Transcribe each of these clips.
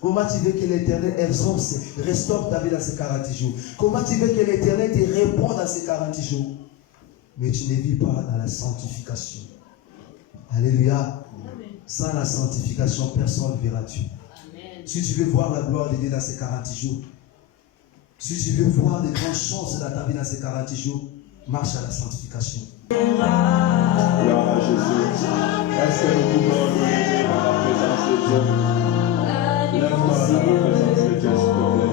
Comment tu veux que l'Éternel exauce, restaure ta vie dans ces 40 jours? Comment tu veux que l'Éternel te réponde dans ces 40 jours? Mais tu ne vis pas dans la sanctification. Alléluia. Sans la sanctification, personne ne verra Dieu. Si tu veux voir la gloire de Dieu dans ces 40 jours, si tu veux voir de grandes choses dans ta vie dans ces 40 jours, marche à la sanctification. Gloire à Jésus. Est-ce que nous pouvons nous lever dans la présence de Dieu? Lève-toi dans la présence de Dieu, s'il te plaît.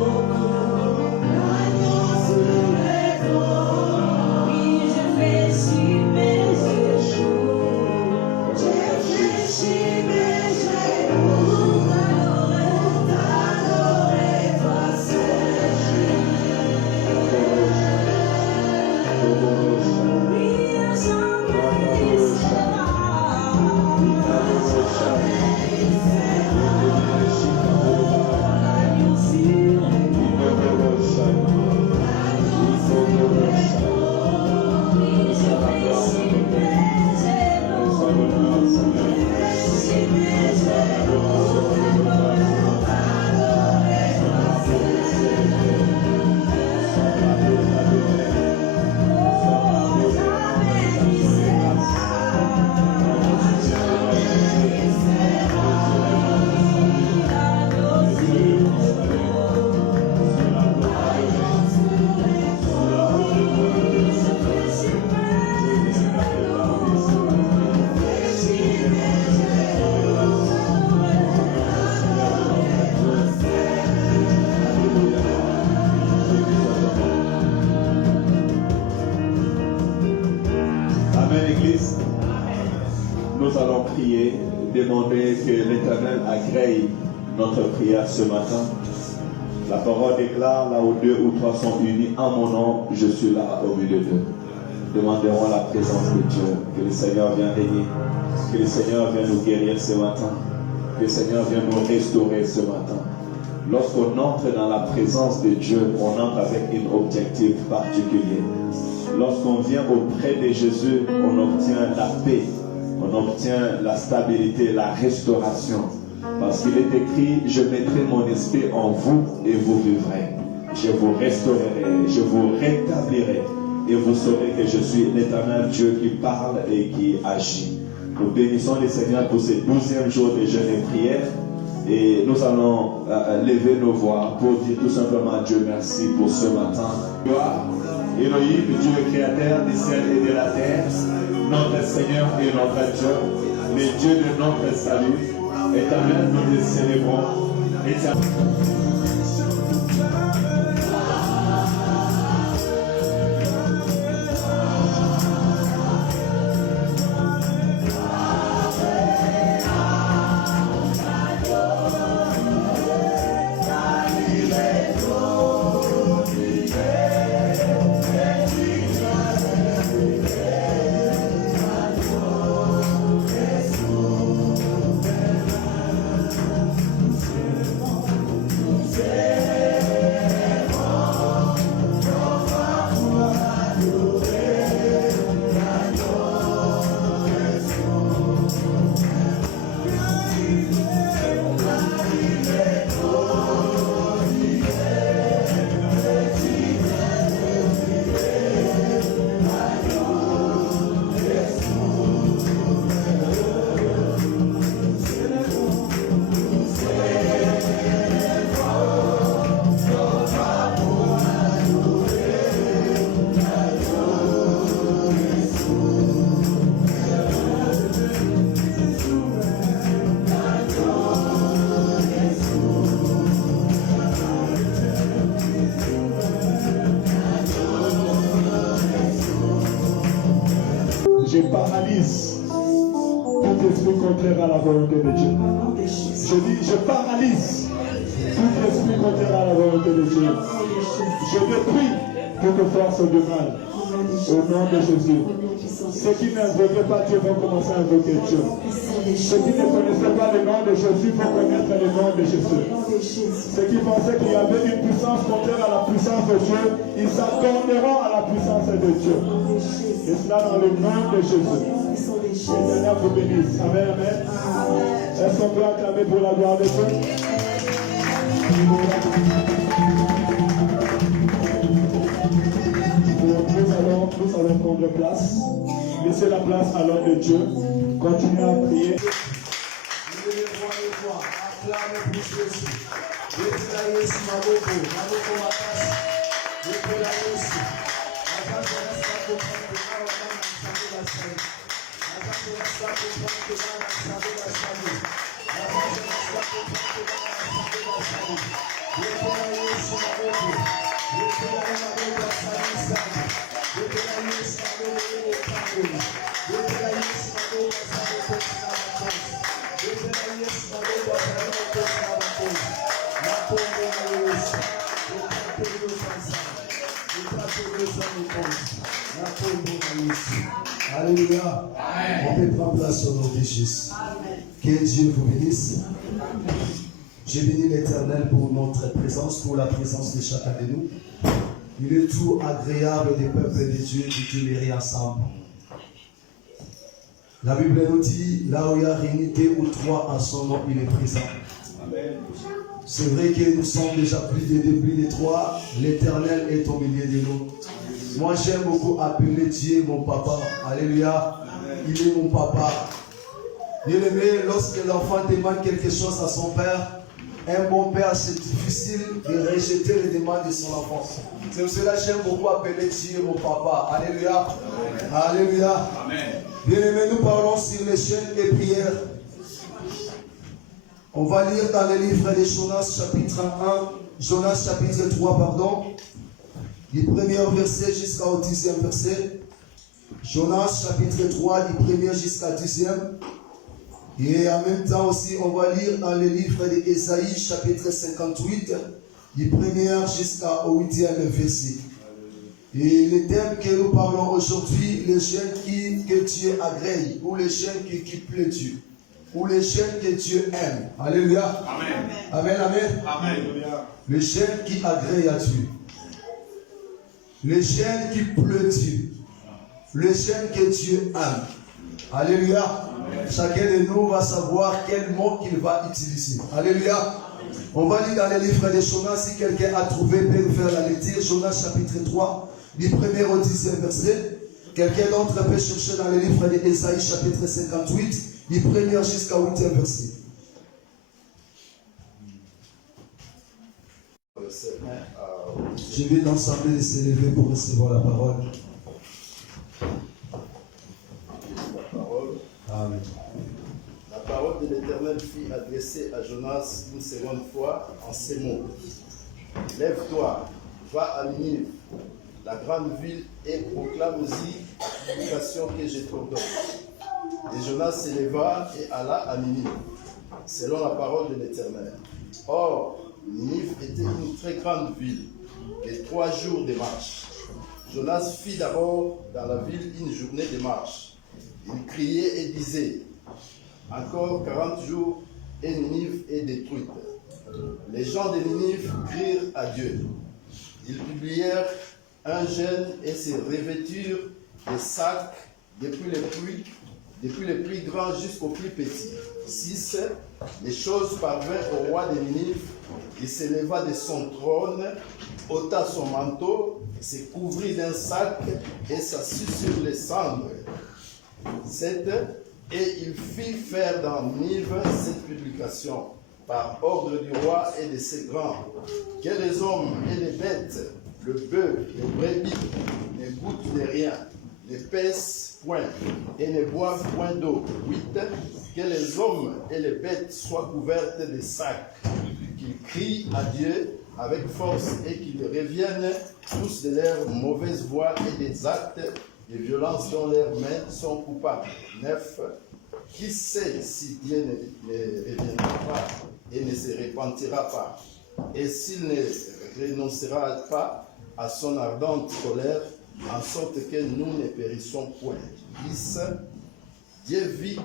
Demander que l'Éternel agrée notre prière ce matin. La parole déclare, là où 2 ou 3 sont unis en mon nom, je suis là au milieu d'eux. Demanderons la présence de Dieu, que le Seigneur vienne régner, que le Seigneur vienne nous guérir ce matin, que le Seigneur vienne nous restaurer ce matin. Lorsqu'on entre dans la présence de Dieu, on entre avec un objectif particulier. Lorsqu'on vient auprès de Jésus, on obtient la paix. On obtient la stabilité, la restauration. Parce qu'il est écrit, je mettrai mon esprit en vous et vous vivrez. Je vous restaurerai, je vous rétablirai. Et vous saurez que je suis l'Éternel Dieu qui parle et qui agit. Nous bénissons le Seigneur pour ce 12e jour de jeûne et prière. Et nous allons lever nos voix pour dire tout simplement Dieu merci pour ce matin. Gloire, Elohim, Dieu créateur du ciel et de la terre, notre Seigneur et notre Dieu, le Dieu de notre salut. Éternel, nous te célébrons. Je paralyse tout esprit contraire à la volonté de Dieu. Je dis, je paralyse tout esprit contraire à la volonté de Dieu. Je détruis toute force de mal au nom de Jésus. Ceux qui n'invoquaient pas Dieu vont commencer à invoquer Dieu. Ceux qui ne connaissaient pas le nom de Jésus vont connaître le nom de Jésus. Ceux qui pensaient qu'il y avait une puissance contraire à la puissance de Dieu, ils s'attendront à la puissance de Dieu. Et cela dans le nom de Jésus. Le Seigneur vous bénisse. Amen, amen. Est-ce qu'on peut acclamer pour la gloire de Dieu? Nous allons prendre place. Laissez la place à l'homme de Dieu. Continuez à prier. Alléluia. On peut prendre place au nom de Jésus. Que Dieu vous bénisse. Je bénis l'Éternel pour notre présence, pour la présence de chacun de nous. Il est tout agréable des peuples de Dieu de demeurer ensemble. La Bible nous dit, là où il y a réuni 2 ou 3 en son nom, il est présent. C'est vrai que nous sommes déjà plus de 2, plus de 3. L'Éternel est au milieu de nous. Moi, j'aime beaucoup appeler Dieu mon papa. Alléluia. Il est mon papa. Bien-aimé, lorsque l'enfant demande quelque chose à son père, un bon père, c'est difficile de rejeter les demandes de son enfant. C'est pour cela que j'aime beaucoup appeler Dieu mon papa. Alléluia. Alléluia. Bien-aimé, nous parlons sur les chaînes des prières. On va lire dans le livre de Jonas chapitre 1, Jonas chapitre 3, pardon, du premier verset jusqu'au 10e verset. Jonas chapitre 3, du premier jusqu'au 10e. Et en même temps aussi, on va lire dans le livre d'Ésaïe chapitre 58, du premier jusqu'au 8e verset. Et le thème que nous parlons aujourd'hui, les chaînes que Dieu agrée, ou les chaînes qui plaisent Dieu, ou les chaînes que Dieu aime. Alléluia. Amen. Amen, amen. Amen. Les chaînes qui agréent à Dieu. Les chaînes qui plaisent Dieu. Les chaînes que Dieu aime. Alléluia. Amen. Chacun de nous va savoir quel mot qu'il va utiliser. Alléluia. Amen. On va lire dans le livre de Jonas, si quelqu'un a trouvé, peut faire la lecture. Jonas chapitre 3, du 1er au 10e verset. Quelqu'un d'autre peut chercher dans le livre d'Ésaïe chapitre 58, du 1er jusqu'au 8e verset. Je vais l'ensemble de s'élever pour recevoir la parole. Amen. La parole de l'Éternel fut adressée à Jonas une seconde fois en ces mots. Lève-toi, va à Ninive, la grande ville, et proclame-y l'application que je t'ordonne. Et Jonas s'éleva et alla à Ninive, selon la parole de l'Éternel. Or, Ninive était une très grande ville, de 3 jours de marche. Jonas fit d'abord dans la ville une journée de marche. Il criait et disait, encore 40 jours et Ninive est détruite. Les gens de Ninive crirent à Dieu. Ils publièrent un jeûne et se revêturent des sacs depuis les plus grands jusqu'aux plus petits. 6. Les choses parvinrent au roi de Ninive. Il s'éleva de son trône, ôta son manteau, se couvrit d'un sac et s'assit sur les cendres. 7. Et il fit faire dans Ninive cette publication, par ordre du roi et de ses grands, que les hommes et les bêtes, le bœuf, les brebis, ne goûtent de rien, ne pèsent point et ne boivent point d'eau. 8. Que les hommes et les bêtes soient couvertes de sacs, qu'ils crient à Dieu avec force et qu'ils reviennent tous de leurs mauvaises voies et des actes de violence dont leurs mains sont coupables. 9. Qui sait si Dieu ne reviendra pas et ne se repentira pas, et s'il ne renoncera pas à son ardente colère, en sorte que nous ne périssons point. 10. Dieu vit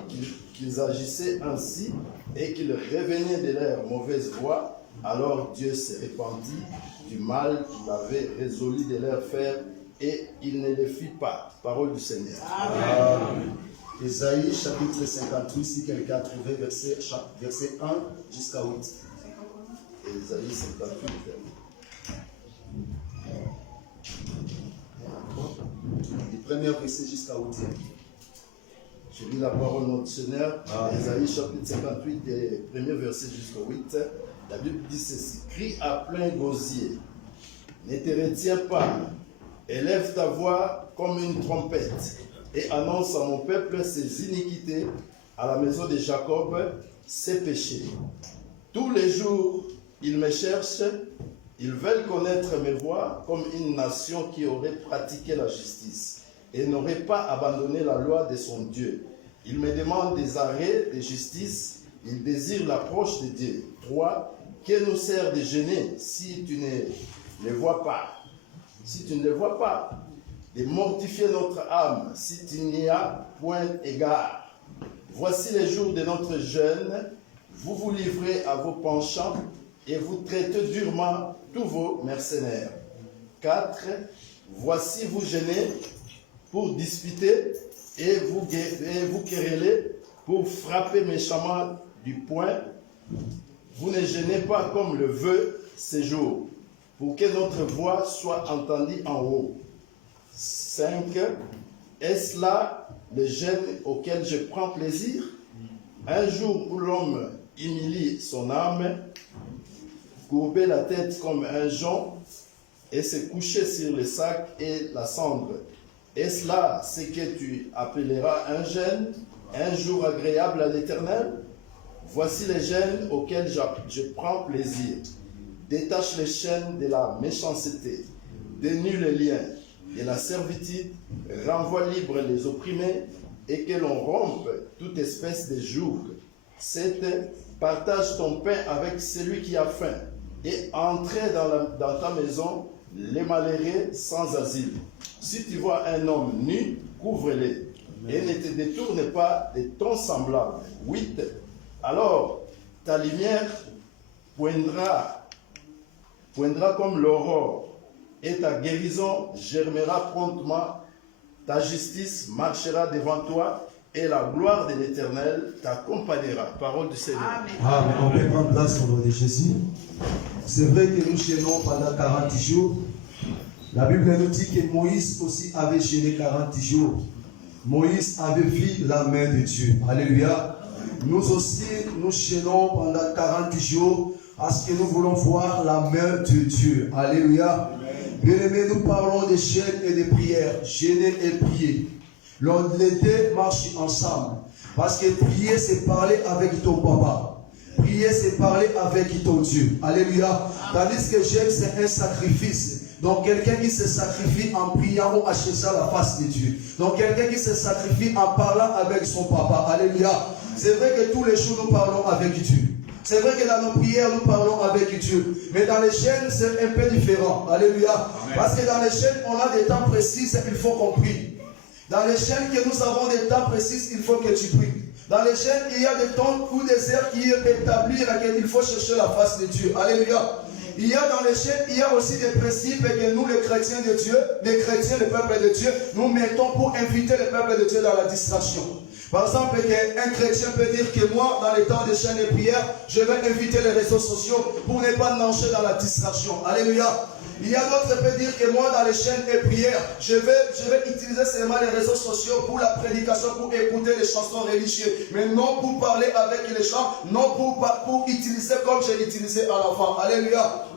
qu'ils agissaient ainsi et qu'ils revenaient de leur mauvaise voie, alors Dieu se répandit du mal qu'il avait résolu de leur faire et il ne le fit pas. Parole du Seigneur. Amen. Ésaïe chapitre 58, si quelqu'un a trouvé verset 1 jusqu'à 8. Ésaïe 58. Du premier verset jusqu'à 8e. Je lis la parole de notre Seigneur, Ésaïe chapitre 58, et premier verset jusqu'au 8. La Bible dit ceci: crie à plein gosier, ne te retiens pas, élève ta voix comme une trompette, et annonce à mon peuple ses iniquités, à la maison de Jacob ses péchés. Tous les jours, ils me cherchent, ils veulent connaître mes voies comme une nation qui aurait pratiqué la justice et n'aurait pas abandonné la loi de son Dieu. Ils me demandent des arrêts de justice, ils désirent l'approche de Dieu. 3. Que nous sert de gêner si tu ne les vois pas? Si tu ne les vois pas, de mortifier notre âme si tu n'y as point égard. Voici les jours de notre jeûne, vous vous livrez à vos penchants et vous traitez durement tous vos mercenaires. 4. Voici vous gênez pour disputer et vous querellez pour frapper méchamment du poing. Vous ne gênez pas comme le veut ces jours, pour que notre voix soit entendue en haut. 5. Est-ce là le gêne auquel je prends plaisir? Un jour où l'homme humilie son âme, courber la tête comme un jonc et se coucher sur le sac et la cendre. Est-ce là ce que tu appelleras un gêne, un jour agréable à l'Éternel? Voici les gênes auxquels je prends plaisir. Détache les chaînes de la méchanceté, dénue les liens de la servitude, renvoie libre les opprimés et que l'on rompe toute espèce de joug. 7. Partage ton pain avec celui qui a faim et entrez dans ta maison les malheureux sans asile. Si tu vois un homme nu, couvre-le et ne te détourne pas de ton semblable. 8. Alors ta lumière poindra comme l'aurore et ta guérison germera promptement. Ta justice marchera devant toi et la gloire de l'Éternel t'accompagnera. Parole du Seigneur. Amen. On peut prendre place au nom de Jésus. C'est vrai que nous gênons pendant 40 jours. La Bible nous dit que Moïse aussi avait gêné 40 jours. Moïse avait vu la main de Dieu. Alléluia. Nous aussi, nous gênons pendant 40 jours parce que nous voulons voir la main de Dieu. Alléluia. Bien-aimés, nous parlons de jeûne et de prière. Jeûner et prier. Les deux marchent ensemble. Parce que prier, c'est parler avec ton papa. Prier, c'est parler avec ton Dieu. Alléluia. Tandis que jeûne, c'est un sacrifice. Donc quelqu'un qui se sacrifie en priant ou en cherchant la face de Dieu. Donc quelqu'un qui se sacrifie en parlant avec son papa. Alléluia. C'est vrai que tous les jours, nous parlons avec Dieu. C'est vrai que dans nos prières, nous parlons avec Dieu. Mais dans les chaînes, c'est un peu différent. Alléluia. Amen. Parce que dans les chaînes, on a des temps précis, il faut qu'on prie. Dans les chaînes que nous avons des temps précis, il faut que tu pries. Dans les chaînes, il y a des temps ou des heures qui établissent à laquelle il faut chercher la face de Dieu. Alléluia. Il y a dans les chaînes, il y a aussi des principes que nous, les chrétiens de Dieu, les chrétiens, le peuple de Dieu, nous mettons pour inviter le peuple de Dieu dans la distraction. Par exemple, un chrétien peut dire que moi, dans les temps de chaîne et prière, je vais inviter les réseaux sociaux pour ne pas nager dans la distraction. Alléluia. Il y a d'autres qui peuvent dire que moi, dans les chaînes et prières, je vais utiliser seulement les réseaux sociaux pour la prédication, pour écouter les chansons religieuses, mais non pour parler avec les gens, non pour utiliser comme j'ai utilisé à l'enfant. Alléluia.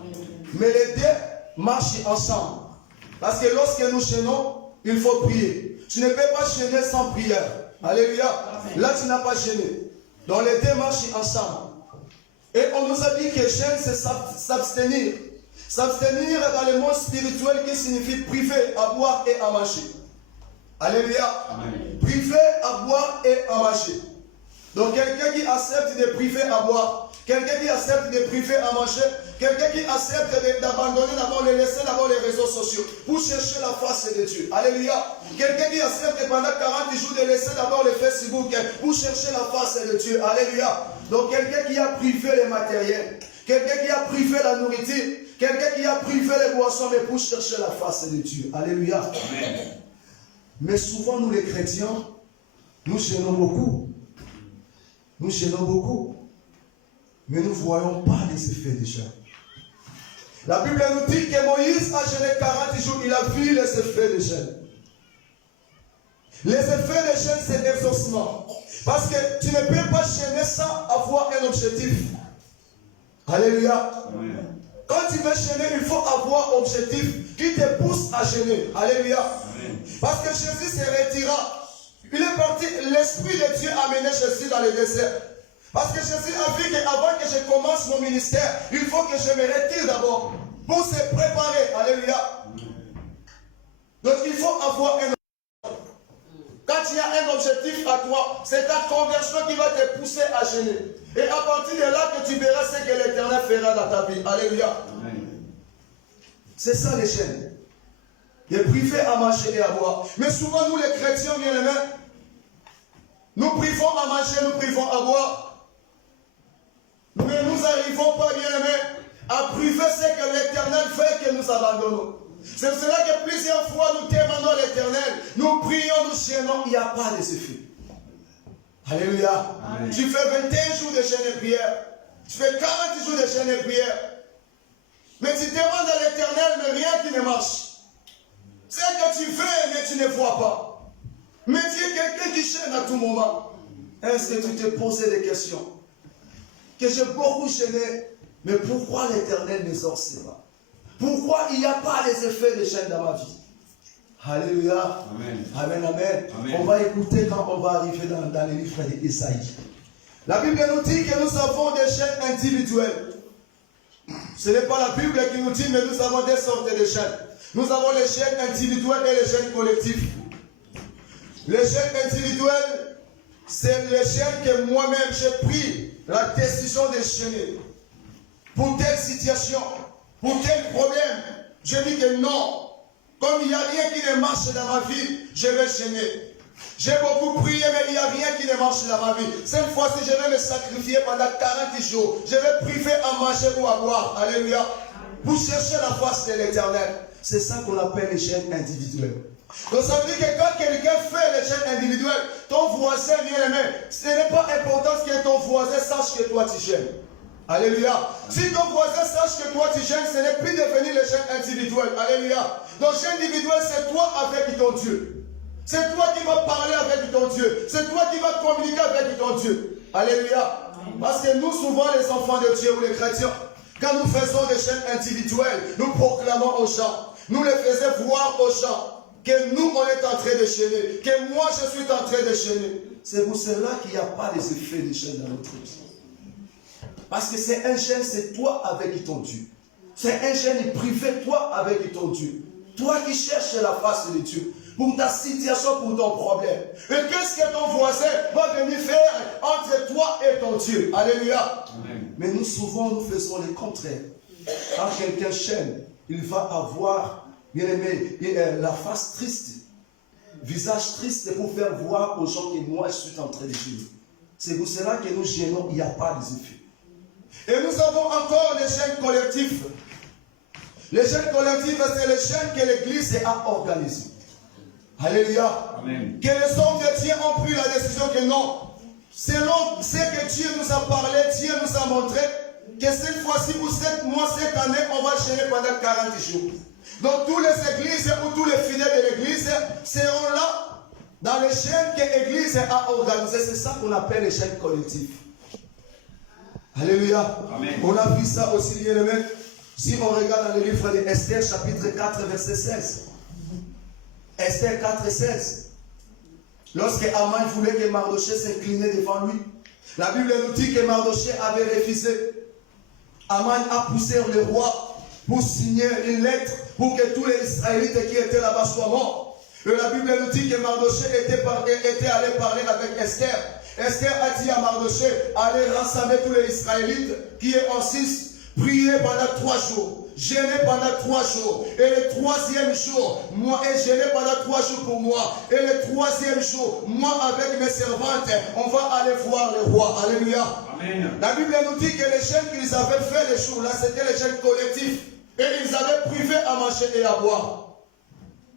Mais les deux marchent ensemble. Parce que lorsque nous chaînons, il faut prier. Tu ne peux pas chaîner sans prière. Alléluia. Là, tu n'as pas gêné. Donc les deux marchent ensemble. Et on nous a dit que gêne, c'est s'abstenir. S'abstenir dans le monde spirituel qui signifie priver à boire et à manger. Alléluia. Amen. Priver à boire et à manger. Donc quelqu'un qui accepte de priver à boire, quelqu'un qui accepte de priver à manger, quelqu'un qui accepte d'abandonner d'abord, de laisser d'abord les réseaux sociaux pour chercher la face de Dieu. Alléluia. Quelqu'un qui accepte pendant 40 jours de laisser d'abord le Facebook pour chercher la face de Dieu. Alléluia. Donc quelqu'un qui a privé les matériels, quelqu'un qui a privé la nourriture, quelqu'un qui a privé les boissons, mais pour chercher la face de Dieu. Alléluia. Amen. Mais souvent, nous les chrétiens, nous gênons beaucoup. Nous gênons beaucoup. Mais nous ne voyons pas les effets déjà. La Bible nous dit que Moïse a jeûné 40 jours, il a vu les effets de jeûne. Les effets de jeûne, c'est l'exaucement. Parce que tu ne peux pas jeûner sans avoir un objectif. Alléluia. Amen. Quand tu veux jeûner, il faut avoir un objectif qui te pousse à jeûner. Alléluia. Amen. Parce que Jésus se retira. Il est parti, l'Esprit de Dieu a mené Jésus dans le désert. Parce que Jésus a vu qu'avant que je commence mon ministère, il faut que je me retire d'abord pour se préparer. Alléluia. Donc il faut avoir un objectif. Quand il y a un objectif à toi, c'est ta conversion qui va te pousser à jeûner. Et à partir de là que tu verras ce que l'Éternel fera dans ta vie. Alléluia. C'est ça les jeûnes. Les priver à manger et à boire. Mais souvent nous les chrétiens, bien aimés, nous privons à manger, nous privons à boire. Mais nous n'arrivons pas, bien aimés, à priver ce que l'Éternel fait que nous abandonnons. C'est pour cela que plusieurs fois nous demandons l'Éternel, nous prions, nous jeûnons, il n'y a pas de effet. Alléluia. Amen. Tu fais 21 jours de jeûne et prière. Tu fais 40 jours de jeûne et prière. Mais tu demandes à l'Éternel, mais rien qui ne marche. C'est que tu veux, mais tu ne vois pas. Mais tu es quelqu'un qui jeûne à tout moment. Est-ce que tu te posais des questions? Que j'ai beaucoup jeûné, mais pourquoi l'Éternel n'exauce pas? Pourquoi il n'y a pas les effets de jeûne dans ma vie? Alléluia. Amen. Amen, amen. Amen. On va écouter quand on va arriver dans les livres d'Ésaïe. La Bible nous dit que nous avons des jeûnes individuels. Ce n'est pas la Bible qui nous dit, mais nous avons des sortes de jeûnes. Nous avons les jeûnes individuels et les jeûnes collectifs. Les jeûnes individuels, c'est les jeûnes que moi-même j'ai pris la décision de jeûner. Pour telle situation, pour tel problème, je dis que non. Comme il n'y a rien qui ne marche dans ma vie, je vais jeûner. J'ai beaucoup prié, mais il n'y a rien qui ne marche dans ma vie. Cette fois-ci, je vais me sacrifier pendant 40 jours. Je vais priver à manger ou à boire. Alléluia. Pour chercher la face de l'Éternel. C'est ça qu'on appelle les jeûnes individuels. Donc ça veut dire que quand quelqu'un fait les jeûnes individuels, ton voisin bien aimé, ce n'est pas important que ton voisin sache que toi tu jeûnes. Alléluia. Si ton voisin sache que toi tu jeûnes, ce n'est plus devenu le jeûne individuel. Alléluia. Donc jeûne individuel, c'est toi avec ton Dieu. C'est toi qui vas parler avec ton Dieu. C'est toi qui vas communiquer avec ton Dieu. Alléluia. Parce que nous, souvent, les enfants de Dieu ou les chrétiens, quand nous faisons des jeûnes individuels, nous proclamons aux gens, nous les faisons voir aux gens que nous, on est en train de jeûner, que moi, je suis en train de jeûner. C'est pour cela qu'il n'y a pas des effets de jeûne dans notre vie. Parce que c'est un jeûne, c'est toi avec ton Dieu. C'est un jeûne privé, toi avec ton Dieu. Toi qui cherches la face de Dieu. Pour ta situation, pour ton problème. Et qu'est-ce que ton voisin va venir faire entre toi et ton Dieu? Alléluia. Amen. Mais nous, souvent, nous faisons le contraire. Quand quelqu'un jeûne, il va avoir, bien aimé, la face triste. Visage triste pour faire voir aux gens que moi, je suis en train de jeûner. C'est pour cela que nous jeûnons, il n'y a pas des effets. Et nous avons encore les jeûnes collectifs. Les jeûnes collectifs, c'est les jeûnes que l'Église a organisés. Alléluia. Amen. Que les hommes de Dieu ont pris la décision que non. Selon ce que Dieu nous a parlé, Dieu nous a montré que cette fois-ci ou cette mois, cette année, on va jeûner pendant 40 jours. Donc tous les églises ou tous les fidèles de l'église seront là dans les jeûnes que l'église a organisés. C'est ça qu'on appelle les jeûnes collectifs. Alléluia. Amen. On a vu ça aussi, bien aimé. Si on regarde dans le livre de Esther, chapitre 4, verset 16. Esther 4, 16. Lorsque Aman voulait que Mardochée s'inclinait devant lui, la Bible nous dit que Mardochée avait refusé. Aman a poussé le roi pour signer une lettre pour que tous les Israélites qui étaient là-bas soient morts. Et la Bible nous dit que Mardochée était allé parler avec Esther. Esther a dit à Mardochée, allez rassembler tous les Israélites qui est en 6, prier pendant 3 jours. Jeûner pendant 3 jours. Et le 3e jour, moi, et jeûner pendant 3 jours pour moi. Et le 3e jour, moi avec mes servantes, on va aller voir le roi. Alléluia. Amen. La Bible nous dit que les jeûnes qu'ils avaient fait les jours là, c'était les jeûnes collectifs. Et ils avaient privé à manger et à boire.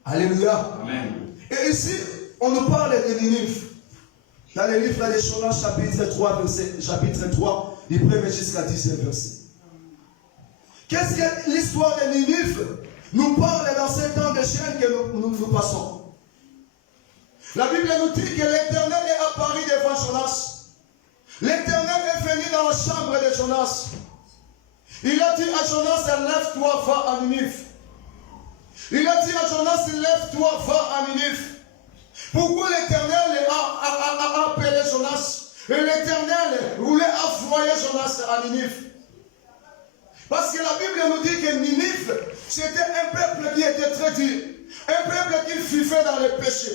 Alléluia. Amen. Et ici, on nous parle de Ninive. Dans le livre de Jonas, chapitre 3, il peut jusqu'à 10e verset. Qu'est-ce que l'histoire de Ninive nous parle dans ces temps de chaîne que nous passons? La Bible nous dit que l'Éternel est apparu devant Jonas. L'Éternel est venu dans la chambre de Jonas. Il a dit à Jonas, lève-toi, va à Ninive. Il a dit à Jonas, lève-toi, va à Ninive. Pourquoi l'Éternel a appelé Jonas? Et l'Éternel voulait envoyer Jonas à Ninive. Parce que la Bible nous dit que Ninive, c'était un peuple qui était très dur. Un peuple qui vivait dans le péché.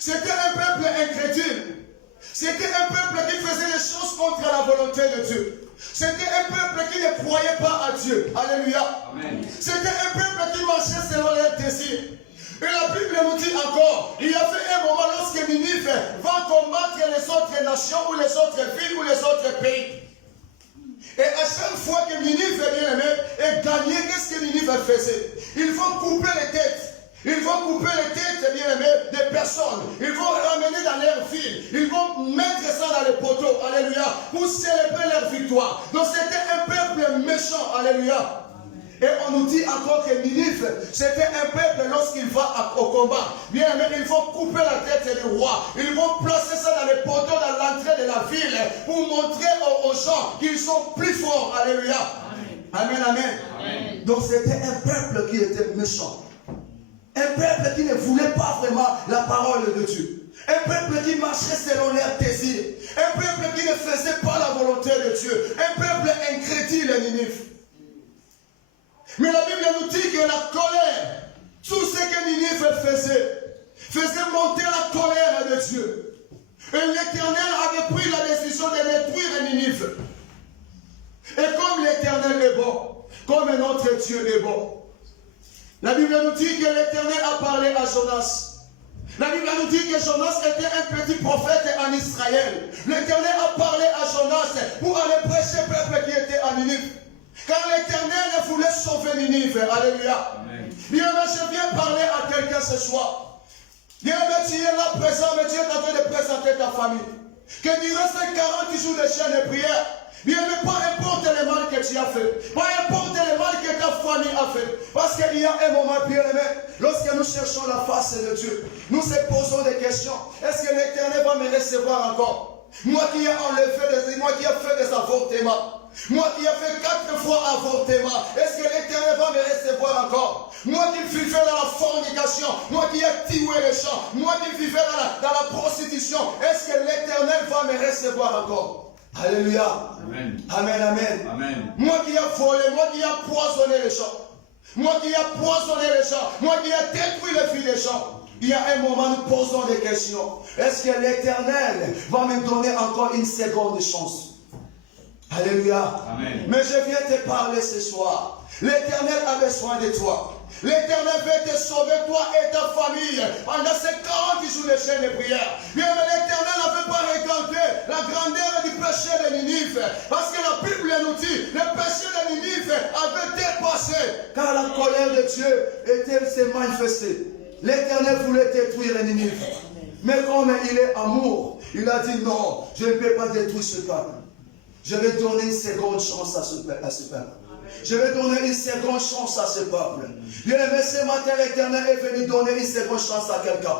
C'était un peuple incrédule. C'était un peuple qui faisait les choses contre la volonté de Dieu. C'était un peuple qui ne croyait pas à Dieu. Alléluia. Amen. C'était un peuple qui marchait selon leurs désirs. Et la Bible nous dit encore, il y avait un moment lorsque Ninive va combattre les autres nations ou les autres villes ou les autres pays. Et à chaque fois que Ninive est gagné, qu'est-ce que Ninive faisait? Ils vont couper les têtes. Ils vont couper les têtes, bien-aimés, des personnes. Ils vont ramener dans leur ville. Ils vont mettre ça dans les poteaux. Alléluia. Pour célébrer leur victoire. Donc c'était un peuple méchant. Alléluia. Et on nous dit encore que Ninive, c'était un peuple lorsqu'il va au combat. Bien aimé, ils vont couper la tête du roi. Ils vont placer ça dans les poteaux, dans l'entrée de la ville, pour montrer aux gens qu'ils sont plus forts. Alléluia. Amen, amen. Amen. Donc c'était un peuple qui était méchant. Un peuple qui ne voulait pas vraiment la parole de Dieu. Un peuple qui marchait selon leurs désirs. Un peuple qui ne faisait pas la volonté de Dieu. Un peuple incrédule, Ninive. Mais la Bible nous dit que la colère, tout ce que Ninive faisait monter la colère de Dieu. Et l'Éternel avait pris la décision de détruire Ninive. Et comme l'Éternel est bon, comme notre Dieu est bon, la Bible nous dit que l'Éternel a parlé à Jonas. La Bible nous dit que Jonas était un petit prophète en Israël. L'Éternel a parlé à Jonas pour aller prêcher le peuple qui était en Ninive. Car l'Éternel voulait sauver Ninive. Alléluia. Bien, je viens parler à quelqu'un ce soir. Bien, tu es là présent, mais Dieu est en train de présenter ta famille. Que durant ces 40 jours de chaîne et prière, bien, mais peu importe le mal que tu as fait, peu importe le mal que ta famille a fait, parce qu'il y a un moment, bien aimé, lorsque nous cherchons la face de Dieu, nous se posons des questions. Est-ce que l'Éternel va me recevoir encore? Moi qui ai enlevé moi qui ai fait des avortements, moi qui ai fait 4 fois avortement, est-ce que l'Éternel va me recevoir encore? Moi qui vivais dans la fornication, moi qui ai tué les gens, moi qui vivais dans la prostitution, est-ce que l'Éternel va me recevoir encore? Alléluia. Amen. Amen, amen. Amen. Moi qui ai volé, moi qui ai poisonné les gens, moi qui ai poisonné les gens, moi qui ai détruit les filles des gens. Il y a un moment, nous posons des questions. Est-ce que l'Éternel va me donner encore une seconde chance? Alléluia. Amen. Mais je viens te parler ce soir. L'Éternel a besoin de toi. L'Éternel veut te sauver, toi et ta famille, pendant ces 40 jours de chaîne de prière. Bien, mais l'Éternel n'avait pas regardé la grandeur du péché de Ninive. Parce que la Bible nous dit, le péché de Ninive avait dépassé. Car la colère de Dieu s'est manifestée. L'Éternel voulait détruire Ninive. Mais comme il est amour, il a dit non, je ne peux pas détruire ce peuple. Je vais donner une seconde chance à ce peuple. Je vais donner une seconde chance à ce peuple. Bien aimé, ce matin, l'Éternel est venu donner une seconde chance à quelqu'un.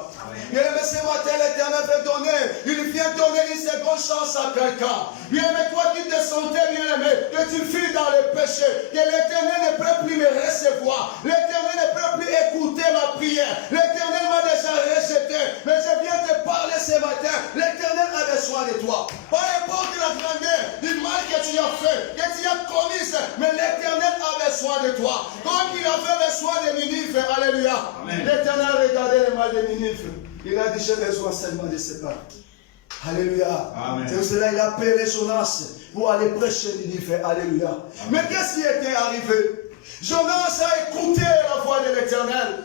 Bien aimé, ce matin, l'Éternel veut donner, il vient donner une seconde chance à quelqu'un. Bien aimé, toi qui te sentais, bien aimé, que tu vis dans le péché, que l'Éternel ne peut plus me recevoir. L'Éternel ne peut plus écouter ma prière. L'Éternel m'a déjà rejeté. Mais je viens te parler ce matin. L'Éternel a besoin de toi. Peu importe la grandeur du mal que tu as fait, que tu as commis, mais l'Éternel a besoin de toi. Comme il avait besoin de Ninive, alléluia. L'Éternel a regardé le mal de Ninive. Il a dit, j'ai besoin seulement de ce peuple. Alléluia. C'est pour cela qu'il a appelé Jonas pour aller prêcher Ninive. Alléluia. Mais qu'est-ce qui était arrivé? Jonas a écouté la voix de l'Éternel.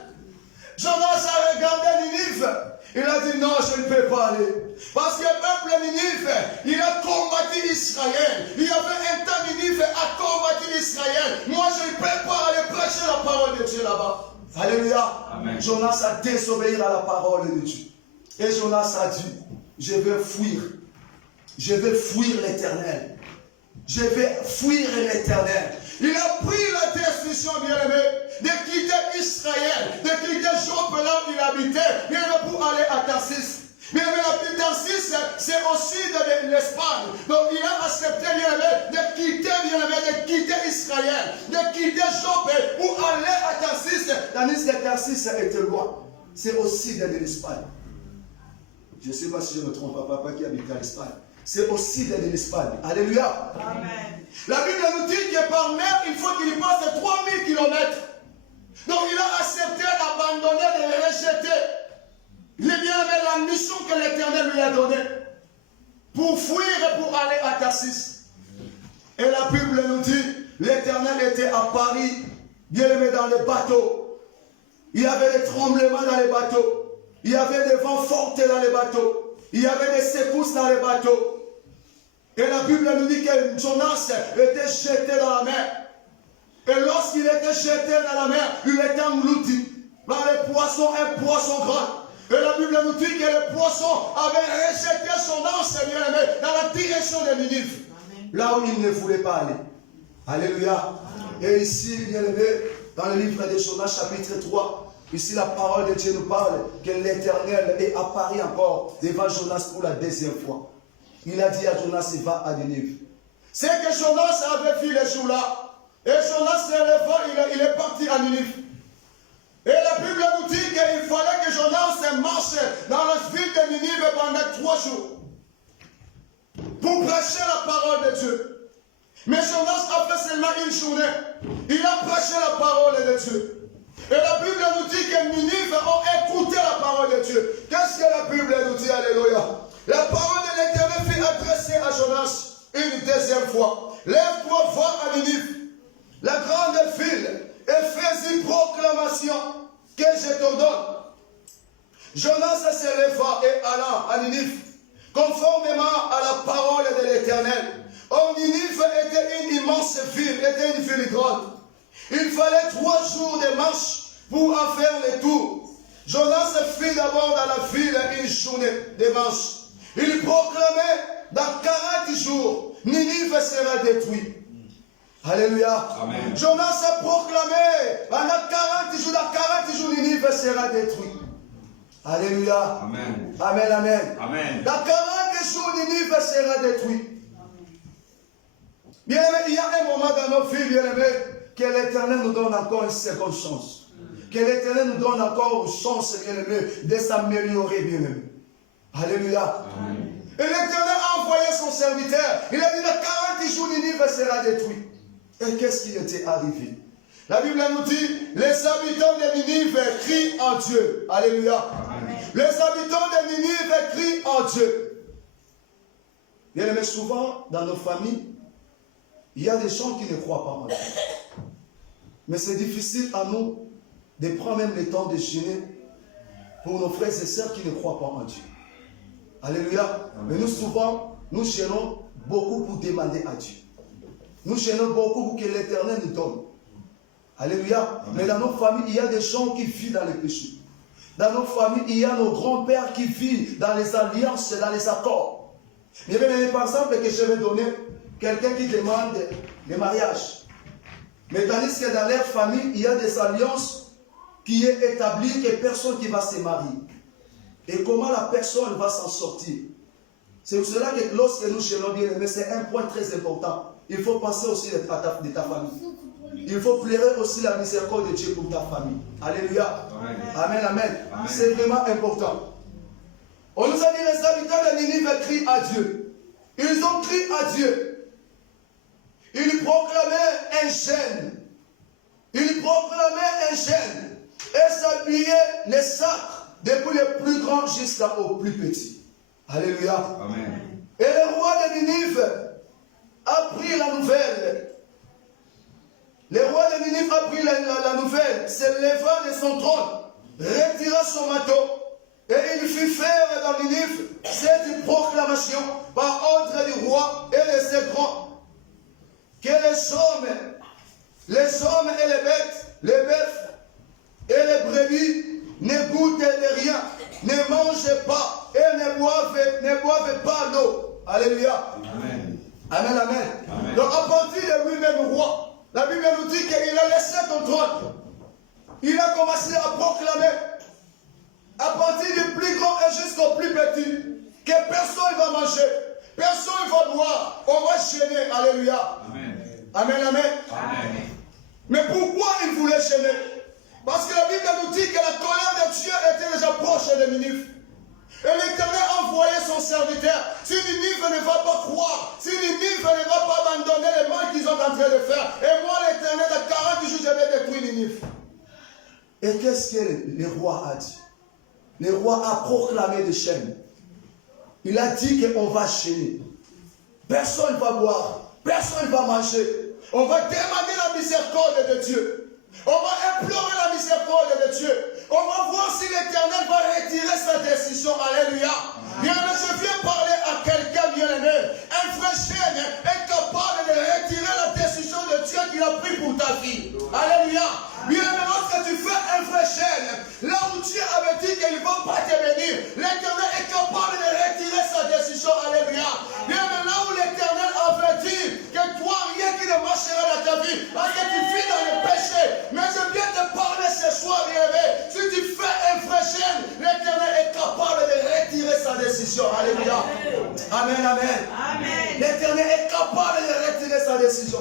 Jonas a regardé Ninive. Il a dit non, je ne peux pas aller. Parce que le peuple Ninive, il a combattu Israël. Il y avait un temps Ninive a combattu Israël. Moi, je ne peux pas aller prêcher la parole de Dieu là-bas. Alléluia. Amen. Jonas a désobéi à la parole de Dieu. Et Jonas a dit, je vais fuir. Je vais fuir l'Éternel. Je vais fuir l'Éternel. Il a pris la il habitait, bien aimé, pour aller à Tarsis. Bien aimé, la Tarsis, c'est aussi de l'Espagne. Donc il a accepté, bien aimé, de quitter Israël, de quitter Joppe pour aller à Tarsis. Tandis que Tarsis était loin. C'est aussi de l'Espagne. Je ne sais pas si je me trompe, papa qui habite à l'Espagne. C'est aussi de l'Espagne. Alléluia. Amen. La Bible nous dit que par mer, il faut qu'il passe 3000 km. Donc il a accepté d'abandonner, de rejeter la mission que l'Éternel lui a donnée pour fuir et pour aller à Tarsis. Et la Bible nous dit, l'Éternel était à Paris, bien aimé dans les bateaux. Il y avait des tremblements dans les bateaux. Il y avait des vents forts dans les bateaux. Il y avait des secousses dans les bateaux. Et la Bible nous dit que Jonas était jeté dans la mer. Et lorsqu'il était jeté dans la mer, il était englouti par les poissons, un poisson grand. Et la Bible nous dit que le poisson avait rejeté son anse, bien-aimé, dans la direction de Ninive. Là où il ne voulait pas aller. Alléluia. Et ici, bien-aimé, dans le livre de Jonas, chapitre 3, ici la parole de Dieu nous parle que l'Éternel est apparu encore devant Jonas pour la deuxième fois. Il a dit à Jonas, va à Ninive. C'est que Jonas avait vu les jours-là. Et Jonas s'est levé, il est parti à Ninive. Et la Bible nous dit qu'il fallait que Jonas marche dans la ville de Ninive pendant 3 jours pour prêcher la parole de Dieu. Mais Jonas a fait seulement une journée. Il a prêché la parole de Dieu. Et la Bible nous dit que Ninive ont écouté la parole de Dieu. Qu'est-ce que la Bible nous dit? Alléluia. La parole de l'Éternel fut adressée à Jonas une deuxième fois. Lève-toi, va à Ninive, la grande ville, et fais une proclamation que je t'ordonne. Jonas se leva et alla à Ninive, conformément à la parole de l'Éternel. Or, Ninive était une immense ville, était une ville grande. Il fallait 3 jours de marche pour en faire le tour. Jonas fit d'abord dans la ville une journée de marche. Il proclamait dans 40 jours, Ninive sera détruit. Alléluia. Amen. Jonas a proclamé pendant 40 jours, dans 40 jours, Ninive sera détruit. Alléluia. Amen. Amen, amen. Amen. Dans 40 jours, Ninive sera détruit. Bien aimé, il y a un moment dans nos vies, bien aimé, que l'Éternel nous donne encore une seconde chance. Que l'Éternel nous donne encore une chance, bien aimé, de s'améliorer, bien aimé. Alléluia. Amen. Et l'Éternel a envoyé son serviteur. Il a dit, dans 40 jours, Ninive sera détruit. Et qu'est-ce qui était arrivé? La Bible nous dit, les habitants de Ninive crient en Dieu. Alléluia. Amen. Les habitants de Ninive crient en Dieu. Bien aimé, souvent, dans nos familles, il y a des gens qui ne croient pas en Dieu. Mais c'est difficile à nous de prendre même le temps de gêner pour nos frères et sœurs qui ne croient pas en Dieu. Alléluia. Mais nous, souvent, nous gênons beaucoup pour demander à Dieu. Nous gênons beaucoup pour que l'Éternel nous donne. Alléluia. Amen. Mais dans nos familles, il y a des gens qui vivent dans les péchés. Dans nos familles, il y a nos grands-pères qui vivent dans les alliances, dans les accords. Mais par exemple, que je vais donner quelqu'un qui demande le mariage. Mais tandis que dans leur famille, il y a des alliances qui est établies et personne qui va se marier. Et comment la personne va s'en sortir? C'est pour cela que lorsque nous gênons bien aimé, c'est un point très important. Il faut penser aussi de ta famille. Il faut pleurer aussi la miséricorde de Dieu pour ta famille. Alléluia. Amen. Amen, amen. Amen. C'est vraiment important. On nous a dit les habitants de Ninive crient à Dieu. Ils ont crié à Dieu. Ils proclamaient un jeûne. Ils proclamaient un jeûne. Et s'habillaient les sacres depuis les plus grands jusqu'aux plus petits. Alléluia. Amen. Et le roi de Ninive a pris la nouvelle. Le roi de Ninive a pris la nouvelle, se leva de son trône, retira son manteau, et il fit faire dans Ninive cette proclamation par ordre du roi et de ses grands, que les hommes et les bêtes, les bœufs et les brebis ne goûtent de rien, ne mangent pas et ne boivent pas l'eau. Alléluia. Amen. Amen, amen. Amen. Donc à partir de lui-même roi, la Bible nous dit qu'il a laissé son trône. Il a commencé à proclamer. à partir du plus grand et jusqu'au plus petit, que personne ne va manger, personne ne va boire, on va gêner. Alléluia. Amen. Amen, amen. Amen. Mais pourquoi il voulait gêner? Parce que la Bible nous dit que la colère de Dieu était déjà proche de Ninive. Et l'Éternel a envoyé son serviteur. Si Ninive ne va pas croire, si Ninive ne va pas abandonner les mal qu'ils sont en train de faire, et moi l'Éternel, dans 40 jours, je vais détruire Ninive. Et qu'est-ce que le roi a dit? Le roi a proclamé des chaînes. Il a dit qu'on va chaîner. Personne ne va boire, personne ne va manger. On va demander la miséricorde de Dieu. On va implorer la miséricorde de Dieu. On va voir si l'Éternel va retirer sa décision. Alléluia. Bien-aimé, je viens parler à quelqu'un, bien-aimé. Un vrai chêne est capable de retirer la décision de Dieu qu'il a prise pour ta vie. Alléluia. Bien-aimé, lorsque tu fais un vrai chêne, là où Dieu avait dit qu'il ne va pas te bénir, l'Éternel est capable de retirer sa décision. Alléluia. Bien-aimé, là où l'Éternel avait dit que toi, rien qui ne marchera dans ta vie, parce que tu vis dans le péché. Mais je viens te parler ce soir, bien-aimé. Si tu fais un vrai chêne, l'Éternel est capable de retirer sa décision. Alléluia. Amen, amen. Amen. L'Éternel est capable de retirer sa décision.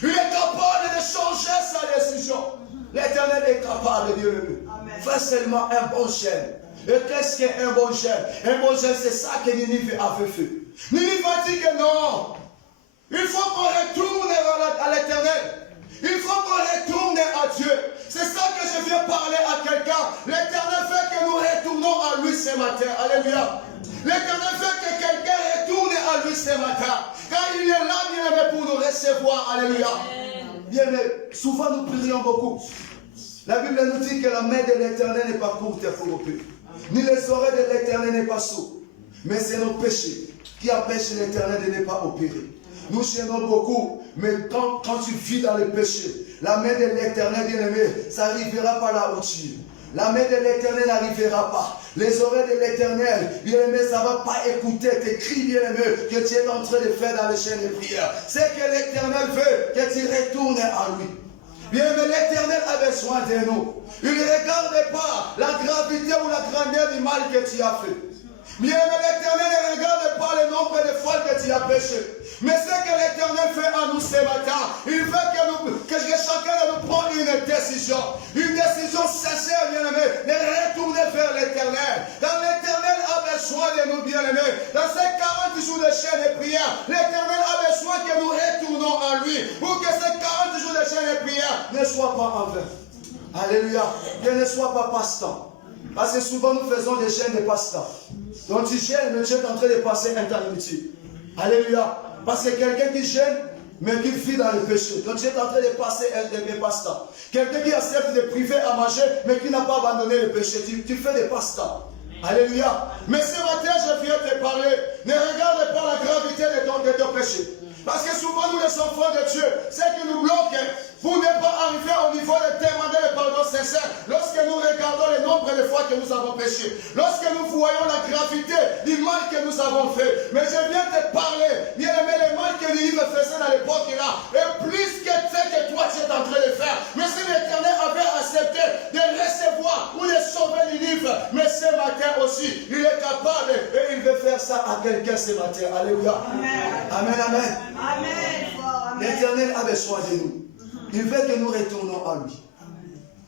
Il est capable de changer sa décision. L'Éternel est capable, Dieu. Fais seulement un bon chêne. Et qu'est-ce qu'un bon chêne? Un bon chêne, c'est ça que Ninive avait fait. Ninive a dit que non. Il faut qu'on retourne à l'Éternel. Il faut qu'on retourne à Dieu. C'est ça que je viens parler à quelqu'un. L'Éternel fait que nous retournons à lui ce matin. Alléluia. L'Éternel fait que quelqu'un retourne à lui ce matin. Car il est là, bien-aimé, pour nous recevoir. Alléluia. Bien-aimé, souvent nous prions beaucoup. La Bible nous dit que la main de l'Éternel n'est pas courte pour nous prier. Ni les oreilles de l'Éternel n'est pas sourdes. Mais c'est nos péchés qui empêchent l'Éternel de ne pas opérer. Nous gênons beaucoup, mais quand tu vis dans le péché, la main de l'Éternel, bien-aimé, ça n'arrivera pas là où tu es. La main de l'Éternel n'arrivera pas. Les oreilles de l'Éternel, bien-aimé, ça ne va pas écouter tes cris, bien-aimé, que tu es en train de faire dans les chaînes de prière. C'est que l'Éternel veut que tu retournes à lui. Bien-aimé, l'Éternel a besoin de nous. Il ne regarde pas la gravité ou la grandeur du mal que tu as fait. Bien-aimé, l'Éternel ne regarde pas le nombre de fois que tu as péché. Mais ce que l'Éternel fait à nous ce matin, il veut que chacun de nous prenne une décision sincère, bien-aimé, de retourner vers l'Éternel. Dans l'Éternel a besoin de nous, bien-aimés. Dans ces 40 jours de chaîne de prière, l'Éternel a besoin que nous retournons à lui, pour que ces 40 jours de chaîne de prière ne soient pas en vain. Alléluia. Que ne soit pas passe-temps. Parce que souvent nous faisons des chaînes de passe-temps. Donc tu gênes, mais tu es en train de passer un temps inutile. Alléluia. Parce que quelqu'un qui gêne, mais qui vit dans le péché. Donc tu es en train de passer un passe-temps. Quelqu'un qui accepte de priver à manger, mais qui n'a pas abandonné le péché. Tu fais des passe-temps. Alléluia. Mais ce matin, je viens te parler. Ne regarde pas la gravité de ton péché. Parce que souvent, nous, les enfants de Dieu, ce qui nous bloque pour ne pas arriver au niveau de demander le pardon sincère, lorsque nous regardons le nombre de fois que nous avons péché, lorsque nous voyons la gravité du mal que nous avons fait. Mais je viens te parler, bien aimé, le mal que Ninive faisait dans l'époque là, et plus que ce que toi tu es en train de faire. Mais si l'Éternel avait accepté de recevoir ou de sauver Ninive, mais ce matin aussi, il est capable et il veut faire ça à quelqu'un ce matin. Alléluia. Amen, amen. Amen. L'Éternel a besoin de nous. Il veut que nous retournons à lui.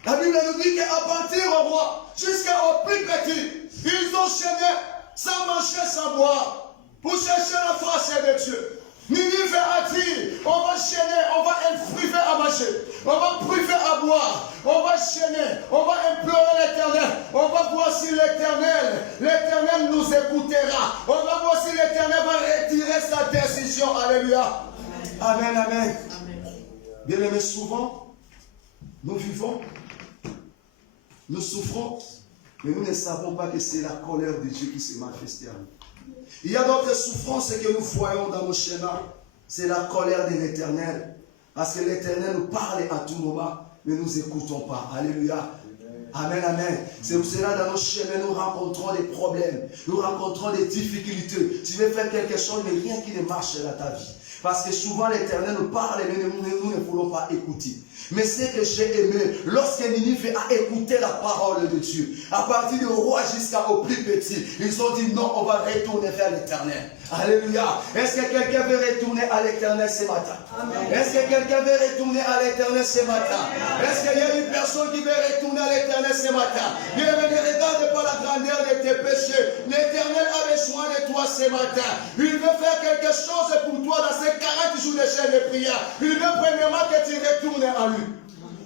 La Bible nous dit qu'à partir au roi jusqu'au plus petit, ils ont chaîné sans manger, sans boire, pour chercher la face de Dieu. Ninive a dit, on va chaîner, on va priver à manger, on va priver à boire, on va chaîner, on va implorer l'Éternel, on va voir si l'Éternel nous écoutera, on va voir si l'Éternel va retirer sa décision. Alléluia. Amen, amen. Bien aimé, souvent, nous vivons, nous souffrons, mais nous ne savons pas que c'est la colère de Dieu qui s'est manifestée en nous. Il y a d'autres souffrances que nous voyons dans nos chemins. C'est la colère de l'Éternel. Parce que l'Éternel nous parle à tout moment, mais nous n'écoutons pas. Alléluia. Amen, amen. C'est pour cela dans nos chemins, nous rencontrons des problèmes. Nous rencontrons des difficultés. Tu veux faire quelque chose, mais rien qui ne marche dans ta vie. Parce que souvent l'Éternel nous parle, mais nous ne voulons pas écouter. Mais ce que j'ai aimé, lorsque Ninive a écouté la parole de Dieu, à partir du roi jusqu'au plus petit, ils ont dit non, on va retourner vers l'Éternel. Alléluia. Est-ce que quelqu'un veut retourner à l'Éternel ce matin? Est-ce que quelqu'un veut retourner à l'Éternel ce matin? Est-ce qu'il y a une personne qui veut retourner à l'Éternel ce matin? Bien, ne regarde pas la grandeur de tes péchés. L'Éternel a besoin de toi ce matin. Il veut faire quelque chose pour toi dans ces 40 jours de chaîne de prière. Il veut premièrement que tu retournes à lui.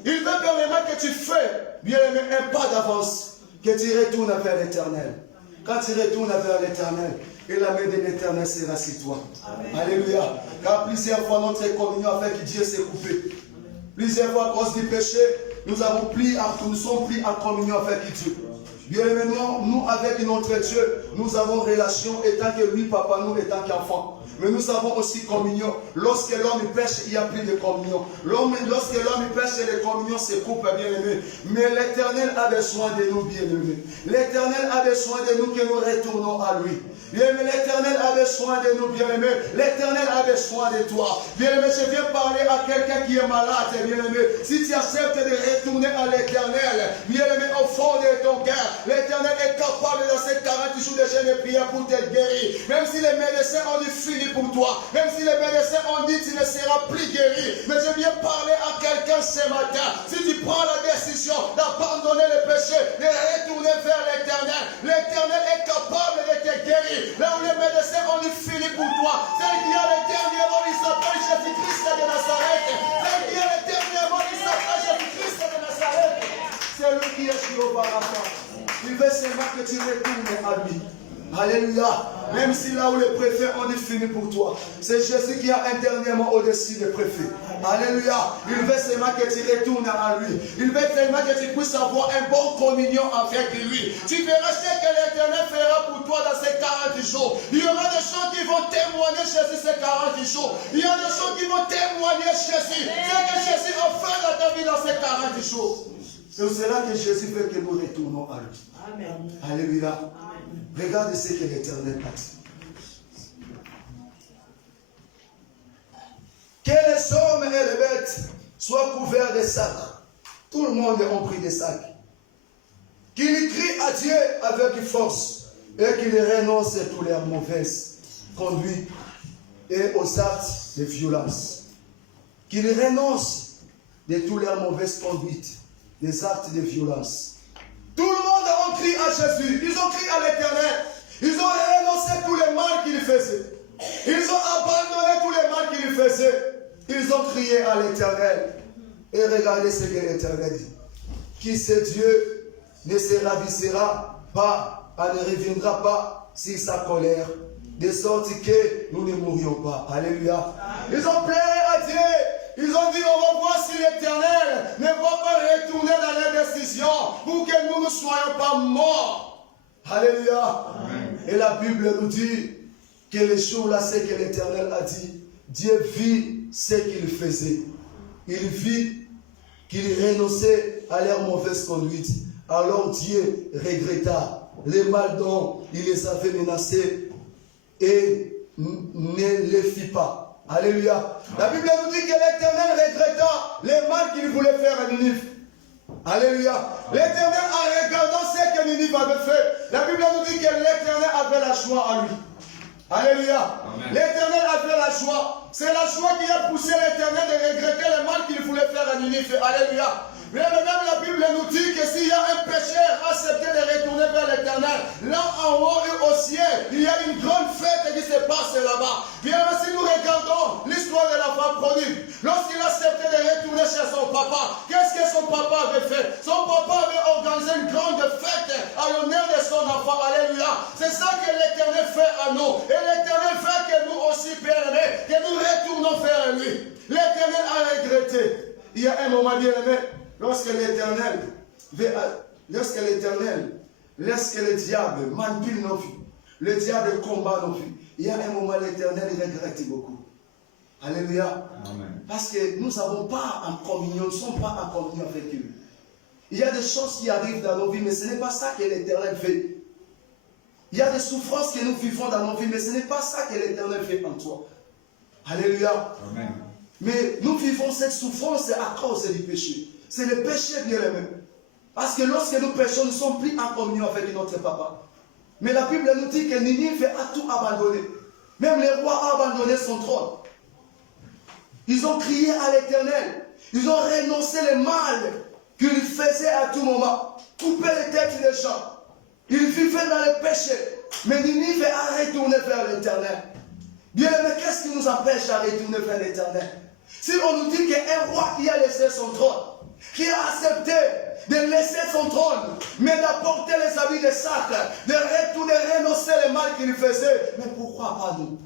Il veut premièrement que tu fais, bien aimé, un pas d'avance, que tu retournes vers l'Éternel. Quand tu retournes vers l'Éternel, et la main de l'Éternel sera sur toi. Amen. Alléluia. Car plusieurs fois notre communion a fait que Dieu s'est coupé. Plusieurs fois à cause du péché, nous sommes pris en communion avec Dieu. Bien aimé, nous avec notre Dieu, nous avons relation étant que lui, papa, nous étant qu'enfants. Mais nous avons aussi communion. Lorsque l'homme pêche, il n'y a plus de communion. Lorsque l'homme pêche, les communions se coupent, bien aimé. Mais l'Éternel a besoin de nous, bien aimés. L'Éternel a besoin de nous que nous retournons à lui. Bien aimé, l'Éternel a besoin de nous, bien aimé. L'Éternel a besoin de toi. Bien aimé, je viens parler à quelqu'un qui est malade, bien aimé. Si tu acceptes de retourner à l'Éternel, bien aimé, au fond de ton cœur, l'Éternel est capable dans ces 40 jours de jeûne et prière pour te guérir. Même si les médecins ont dit fini pour toi, même si les médecins ont dit tu ne seras plus guéri, mais je viens parler à quelqu'un ce matin. Si tu prends la décision d'abandonner le péché, de retourner vers l'Éternel, l'Éternel est capable de te guérir. Là où les médecins ont dit fini pour toi, celle qui a le dernier mot, il s'appelle Jésus-Christ de Nazareth. Celle qui a le dernier mot, il s'appelle Jésus-Christ de Nazareth. C'est lui qui est Jéhovah Rapha. Il veut seulement que tu retournes à lui. Alléluia. Même si là où les préfets ont dit fini pour toi, c'est Jésus qui a un dernier mot au-dessus des préfets. Alléluia. Il veut seulement que tu retournes à lui. Il veut seulement que tu puisses avoir un bon communion avec lui. Tu verras ce que l'Éternel fera pour toi dans ces 40 jours. Il y aura des gens qui vont témoigner Jésus ces 40 jours. Il y a des gens qui vont témoigner Jésus. C'est que Jésus a fait dans ta vie dans ces 40 jours. C'est là que Jésus veut que nous retournons à lui. Amen. Alléluia. Regarde ce que l'Éternel a dit. Que les hommes et les bêtes soient couverts de sacs. Tout le monde a pris des sacs. Qu'ils crient à Dieu avec force et qu'ils renoncent à toutes leurs mauvaises conduites et aux actes de violence. Qu'ils renoncent de toutes leurs mauvaises conduites, des actes de violence. Tout le monde a crié à Jésus. Ils ont crié à l'Éternel. Ils ont renoncé à tout le mal qu'il faisait. Ils ont abandonné tout le mal qu'il faisait. Ils ont crié à l'Éternel. Et regardez ce que l'Éternel dit. Qui ce Dieu ne se ravissera pas, ne reviendra pas sur sa colère, de sorte que nous ne mourions pas. Alléluia. Ils ont pleuré à Dieu. Ils ont dit, on va voir si l'Éternel ne va pas retourner dans les décisions pour que nous ne soyons pas morts. Alléluia. Amen. Et la Bible nous dit que les jours-là, c'est que l'Éternel a dit, Dieu vit ce qu'il faisait. Il vit qu'ils renonçaient à leur mauvaise conduite. Alors Dieu regretta les mal dont il les avait menacés et ne les fit pas. Alléluia. La Bible nous dit que l'Éternel regretta les mal qu'il voulait faire à Ninive. Alléluia. L'Éternel, en regardant ce que Ninive avait fait, la Bible nous dit que l'Éternel avait la joie à lui. Alléluia. L'Éternel avait la joie. C'est la joie qui a poussé l'Éternel de regretter le mal qu'il voulait faire à Ninive. Alléluia. Mais même la Bible nous dit que s'il y a un pécheur accepté de retourner vers l'Éternel, là en haut et au ciel, il y a une grande fête qui se passe là-bas. Bien, si nous regardons l'histoire de la femme prodigue, lorsqu'il acceptait de retourner chez son papa, qu'est-ce que son papa avait fait? Son papa avait organisé une grande fête à l'honneur de son enfant. Alléluia. C'est ça que l'Éternel fait à nous. Et l'Éternel fait que nous aussi, bien aimés, que nous retournons vers lui. L'Éternel a regretté. Il y a un moment, bien aimé, lorsque l'Éternel laisse que le diable manipule nos vies, le diable combat nos vies, il y a un moment l'Éternel regrette beaucoup. Alléluia. Amen. Parce que nous ne sommes pas en communion, nous ne sommes pas en communion avec lui. Il y a des choses qui arrivent dans nos vies, mais ce n'est pas ça que l'Éternel fait. Il y a des souffrances que nous vivons dans nos vies, mais ce n'est pas ça que l'Éternel fait en toi. Alléluia. Amen. Mais nous vivons cette souffrance à cause du péché. C'est le péché, bien-aimé. Parce que lorsque nous péchons, nous ne sommes plus en communion avec notre papa. Mais la Bible nous dit que Ninive a tout abandonné. Même le roi a abandonné son trône. Ils ont crié à l'Éternel. Ils ont renoncé le mal qu'ils faisaient à tout moment. Couper les têtes des gens. Ils vivaient dans le péché. Mais Ninive a retourné vers l'Éternel. Bien, mais qu'est-ce qui nous empêche à retourner vers l'Éternel? Si on nous dit qu'un roi qui a laissé son trône, qui a accepté de laisser son trône, mais d'apporter les habits de sac, de retourner, renoncer le mal qu'il faisait, mais pourquoi pas nous?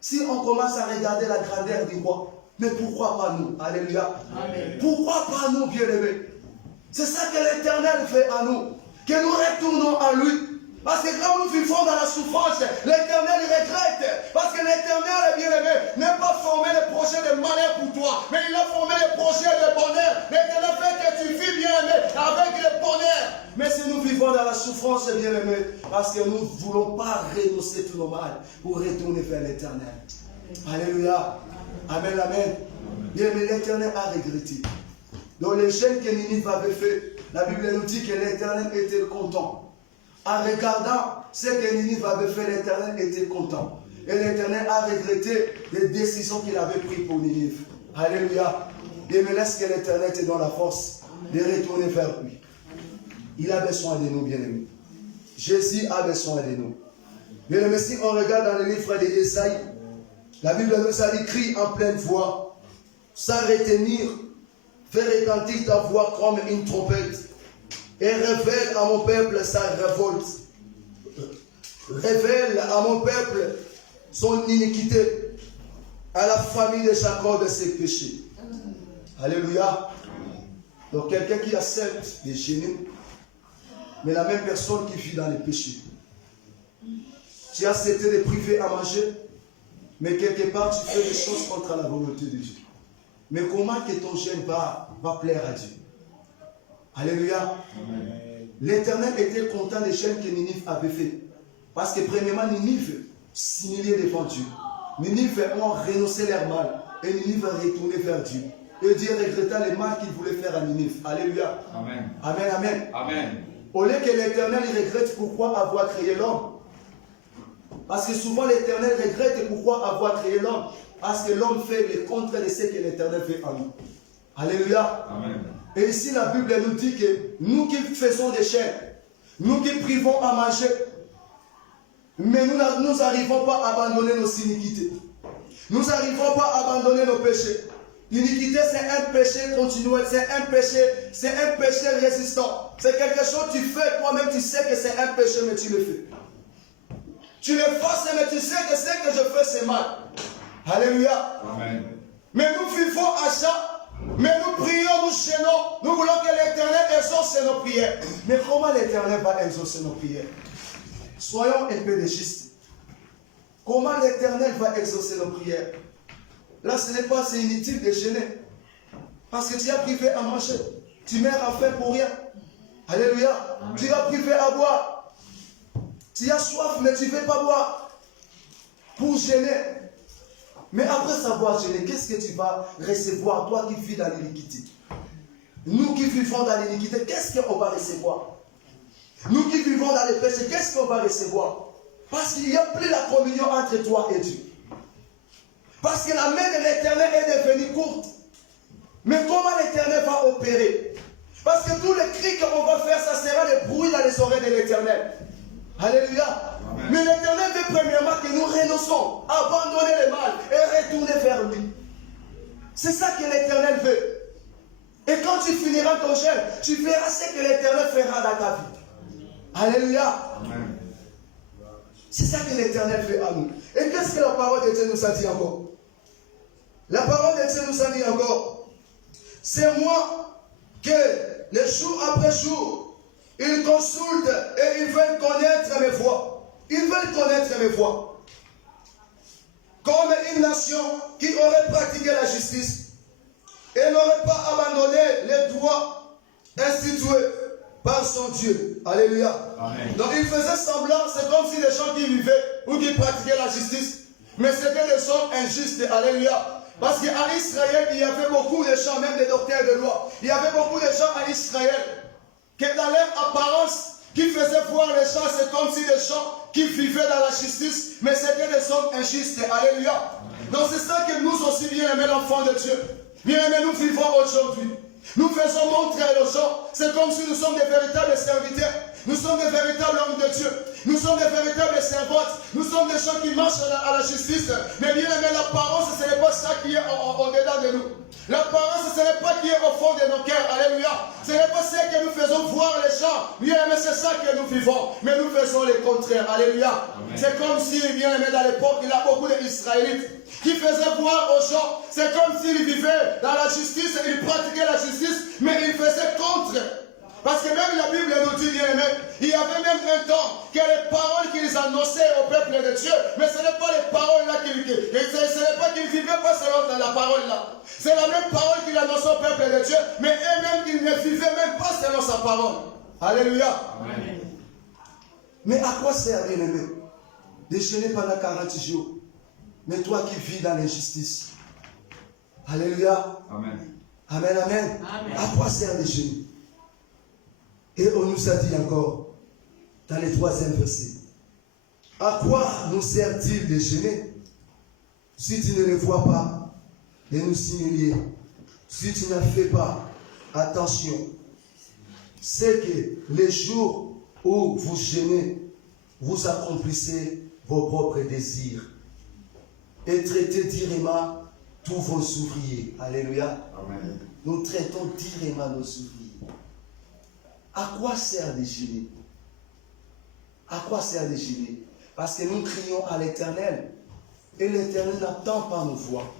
Si on commence à regarder la grandeur du roi, mais pourquoi pas nous? Alléluia. Amen. Pourquoi pas nous, bien-aimés? C'est ça que l'Éternel fait à nous, que nous retournons à lui. Parce que quand nous vivons dans la souffrance, l'Éternel regrette. Parce que l'Éternel, bien-aimé, n'a pas formé le projet de malheur pour toi, mais il a formé le projet de bonheur. L'Éternel fait que tu vis, bien-aimé, avec le bonheur. Mais si nous vivons dans la souffrance, bien-aimé, parce que nous ne voulons pas renoncer tout nos mal pour retourner vers l'Éternel. Alléluia. Amen, amen. Bien-aimé, l'Éternel a regretté. Donc les chaînes que Ninive avait fait, la Bible nous dit que l'Éternel était content. En regardant ce que Ninive avait fait, l'Éternel était content. Et l'Éternel a regretté les décisions qu'il avait prises pour Ninive. Alléluia. Et me laisse que l'Éternel te donne la force de retourner vers lui. Il a besoin de nous, bien-aimés. Jésus a besoin de nous. Bien-aimés, si on regarde dans le livre d'Ésaïe, la Bible nous a dit, crie en pleine voix, sans retenir, fais retentir ta voix comme une trompette. Et révèle à mon peuple sa révolte. Révèle à mon peuple son iniquité. À la famille de Jacob ses péchés. Alléluia. Donc quelqu'un qui accepte les génies, mais la même personne qui vit dans les péchés. Tu as accepté de priver à manger, mais quelque part tu fais des choses contre la volonté de Dieu. Mais comment que ton jeûne va plaire à Dieu? Alléluia. L'Éternel était content des chaînes que Ninive avait fait. Parce que premièrement, Ninive s'humiliait devant Dieu. Ninive ont renoncé leur mal. Et Ninive a retourné vers Dieu. Et Dieu regretta le mal qu'il voulait faire à Ninive. Alléluia. Amen. Amen, amen. Amen. Au lieu que l'Éternel regrette pourquoi avoir créé l'homme. Parce que souvent l'Éternel regrette pourquoi avoir créé l'homme. Parce que l'homme fait le contraire de ce que l'Éternel fait à nous. Alléluia. Amen. Et ici, la Bible nous dit que nous qui faisons des chaînes, nous qui privons à manger, mais nous n'arrivons pas à abandonner nos iniquités. Nous n'arrivons pas à abandonner nos péchés. L'iniquité, c'est un péché continuel, c'est un péché résistant. C'est quelque chose que tu fais toi-même, tu sais que c'est un péché, mais tu le fais. Tu le fasses, mais tu sais que ce que je fais, c'est mal. Alléluia. Amen. Mais nous vivons à ça. Mais nous prions, nous chaînons, nous voulons que l'Éternel exauce nos prières. Mais comment l'Éternel va exaucer nos prières? Soyons un peu de juste. Comment l'Éternel va exaucer nos prières? Là, ce n'est pas assez inutile de gêner. Parce que tu as privé à manger. Tu meurs à faim pour rien. Alléluia. Amen. Tu as privé à boire. Tu as soif, mais tu ne veux pas boire. Pour gêner. Mais après savoir gêner, qu'est-ce que tu vas recevoir, toi qui vis dans l'iniquité? Nous qui vivons dans l'iniquité, qu'est-ce qu'on va recevoir? Nous qui vivons dans les péchés, qu'est-ce qu'on va recevoir? Parce qu'il n'y a plus la communion entre toi et Dieu. Parce que la main de l'Éternel est devenue courte. Mais comment l'Éternel va opérer? Parce que tous les cris qu'on va faire, ça sera des bruits dans les oreilles de l'Éternel. Alléluia. Amen. Mais l'Éternel veut premièrement que nous renonçons, abandonner le mal et retourner vers lui. C'est ça que l'Éternel veut. Et quand tu finiras ton jeûne, tu verras ce que l'Éternel fera dans ta vie. Alléluia. Amen. C'est ça que l'Éternel fait à nous. Et qu'est-ce que la parole de Dieu nous a dit encore? La parole de Dieu nous a dit encore, c'est moi que les jour après jour, ils consultent et ils veulent connaître mes voies. Ils veulent connaître mes voies. Comme une nation qui aurait pratiqué la justice et n'aurait pas abandonné les droits institués par son Dieu. Alléluia. Amen. Donc il faisait semblant, c'est comme si les gens qui vivaient ou qui pratiquaient la justice, mais c'était des hommes injustes. Alléluia. Parce qu'en Israël, il y avait beaucoup de gens, même des docteurs de loi. Il y avait beaucoup de gens en Israël que dans leur apparence, qui faisaient voir les gens, c'est comme si des gens qui vivaient dans la justice, mais c'était des hommes injustes. Alléluia. Donc c'est ça que nous aussi, bien aimés l'enfant de Dieu. Bien aimés, nous vivons aujourd'hui. Nous faisons montrer aux gens, c'est comme si nous sommes des véritables serviteurs. Nous sommes des véritables hommes de Dieu. Nous sommes des véritables servantes. Nous sommes des gens qui marchent à la justice. Mais bien aimé, l'apparence, ce n'est pas ça qui est au-dedans de nous. L'apparence, ce n'est pas qui est au fond de nos cœurs. Alléluia. Ce n'est pas ce que nous faisons voir les gens. Bien aimé, c'est ça que nous vivons. Mais nous faisons le contraire. Alléluia. C'est comme si, bien aimé, dans l'époque, il y a beaucoup d'Israélites qui faisaient voir aux gens. C'est comme s'ils vivaient dans la justice, ils pratiquaient la justice, mais ils faisaient contre. Parce que même la Bible nous dit, bien aimé, il y avait même un temps que les paroles qu'ils annonçaient au peuple de Dieu, mais ce n'est pas les paroles là ce n'est pas qu'ils vivaient pas selon la parole là. C'est la même parole qu'il annonçait au peuple de Dieu, mais eux-mêmes, ils ne vivaient même pas selon sa parole. Alléluia. Amen. Mais à quoi sert, bien aimé, de jeûner pendant 40 jours, mais toi qui vis dans l'injustice? Alléluia. Amen. Amen, amen. Amen. À quoi sert de jeûner? Et on nous a dit encore, dans le 3e verset, à quoi nous sert-il de jeûner si tu ne le vois pas et nous signaler, si tu n'as fait pas attention? C'est que les jours où vous jeûnez, vous accomplissez vos propres désirs et traitez directement tous vos ouvriers. Alléluia. Amen. Nous traitons directement nos ouvriers. À quoi sert de jeûner? À quoi sert de jeûner? Parce que nous crions à l'Éternel et l'Éternel n'attend pas nos voix.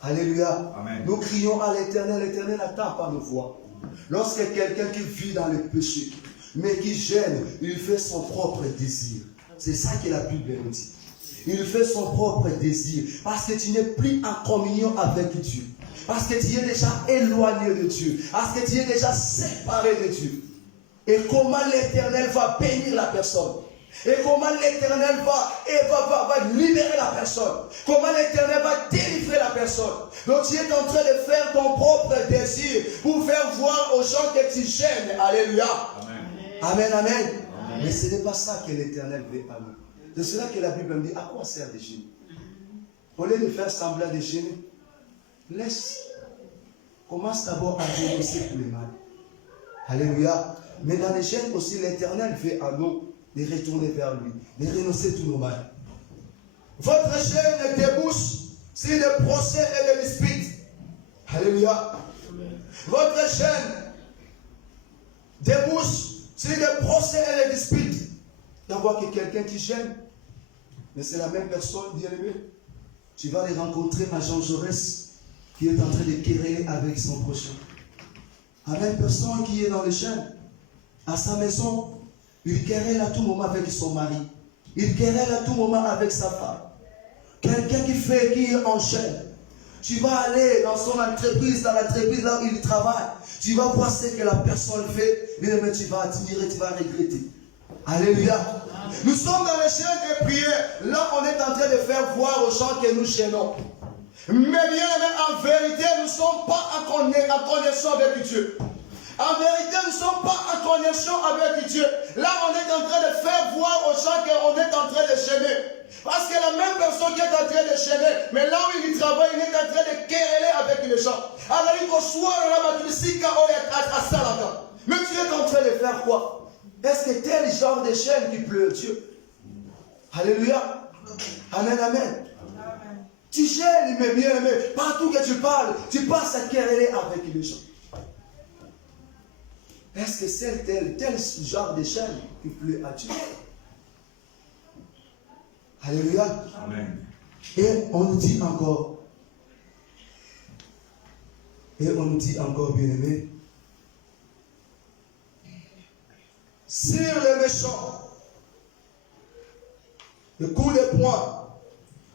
Alléluia. Amen. Nous crions à l'Éternel, l'Éternel n'attend pas nos voix. Lorsque quelqu'un qui vit dans le péché, mais qui gêne, il fait son propre désir. C'est ça que la Bible nous dit. Il fait son propre désir. Parce que tu n'es plus en communion avec Dieu. Parce que tu es déjà éloigné de Dieu. Parce que tu es déjà séparé de Dieu. Et comment l'Éternel va bénir la personne? Et comment l'Éternel va libérer la personne? Comment l'Éternel va délivrer la personne? Donc tu es en train de faire ton propre désir pour faire voir aux gens que tu gênes. Alléluia. Amen, amen. Amen. Mais ce n'est pas ça que l'Éternel veut à nous. C'est cela que la Bible me dit. À quoi sert de jeûner? Au lieu de faire semblant de jeûner, commence d'abord à dénoncer pour le mal. Alléluia. Mais dans les jeûnes aussi, l'Éternel veut à nous de retourner vers lui, de renoncer tous nos mal. Votre jeûne débouche sur le procès et le dispute. Alléluia. Votre jeûne débouche sur le procès et le dispute. D'avoir que quelqu'un qui gêne, mais c'est la même personne, bien aimé. Tu vas les rencontrer à Jean Jaurès, qui est en train de quereller avec son prochain. La même personne qui est dans le jeûne. À sa maison, il querelle à tout moment avec son mari. Il querelle à tout moment avec sa femme. Quelqu'un qui est en chaîne. Tu vas aller dans son entreprise, dans l'entreprise là où il travaille. Tu vas voir ce que la personne fait. Mais tu vas admirer, tu vas regretter. Alléluia. Nous sommes dans les chaînes de prière. Là, on est en train de faire voir aux gens que nous gênons. Mais bien, en vérité, nous ne sommes pas en connexion avec Dieu. En vérité, nous ne sommes pas en connexion avec Dieu. Là, on est en train de faire voir aux gens qu'on est en train de gêner. Parce que la même personne qui est en train de gêner, mais là où il travaille, il est en train de quereller avec les gens. Alors, il faut soir, mais tu es en train de faire quoi? Est-ce que tel genre de chaîne qui pleure Dieu? Alléluia. Amen, amen. Tu gênes, mais bien aimé. Partout que tu parles, tu passes à quereller avec les gens. Est-ce que c'est tel genre de chaîne qui plaît à Dieu? Alléluia. Amen. Et on nous dit encore, bien aimé, sur les méchants, le coup de poing,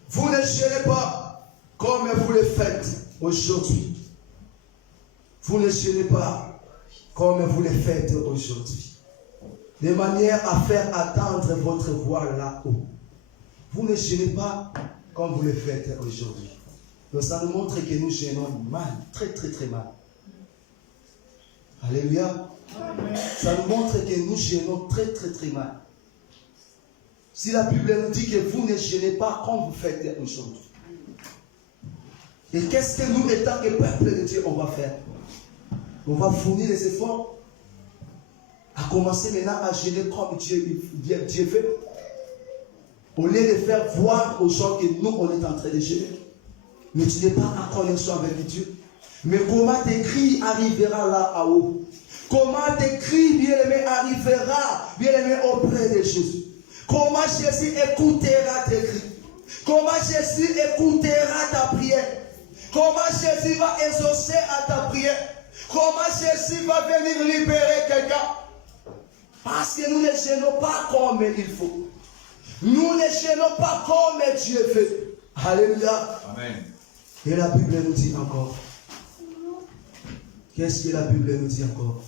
vous ne gênez pas comme vous le faites aujourd'hui. Vous ne gênez pas comme vous le faites aujourd'hui, de manière à faire attendre votre voix là-haut. Vous ne gênez pas comme vous le faites aujourd'hui. Donc ça nous montre que nous gênons mal, très très très mal. Alléluia. Ça nous montre que nous gênons très très très mal. Si la Bible nous dit que vous ne gênez pas quand vous faites quelque chose. Et qu'est-ce que nous, étant que peuple de Dieu, on va faire? On va fournir les efforts à commencer maintenant à gêner comme Dieu fait. Au lieu de faire voir aux gens que nous, on est en train de gêner. Mais tu n'es pas en connexion avec Dieu. Mais comment tes cris arrivera là-haut? Comment tes cris, bien-aimé, arrivera, bien-aimé, auprès de Jésus? Comment Jésus écoutera tes cris? Comment Jésus écoutera ta prière? Comment Jésus va exaucer à ta prière? Comment Jésus va venir libérer quelqu'un? Parce que nous ne gênons pas comme il faut. Nous ne gênons pas comme Dieu fait. Alléluia. Amen. Et la Bible nous dit encore. Qu'est-ce que la Bible nous dit encore?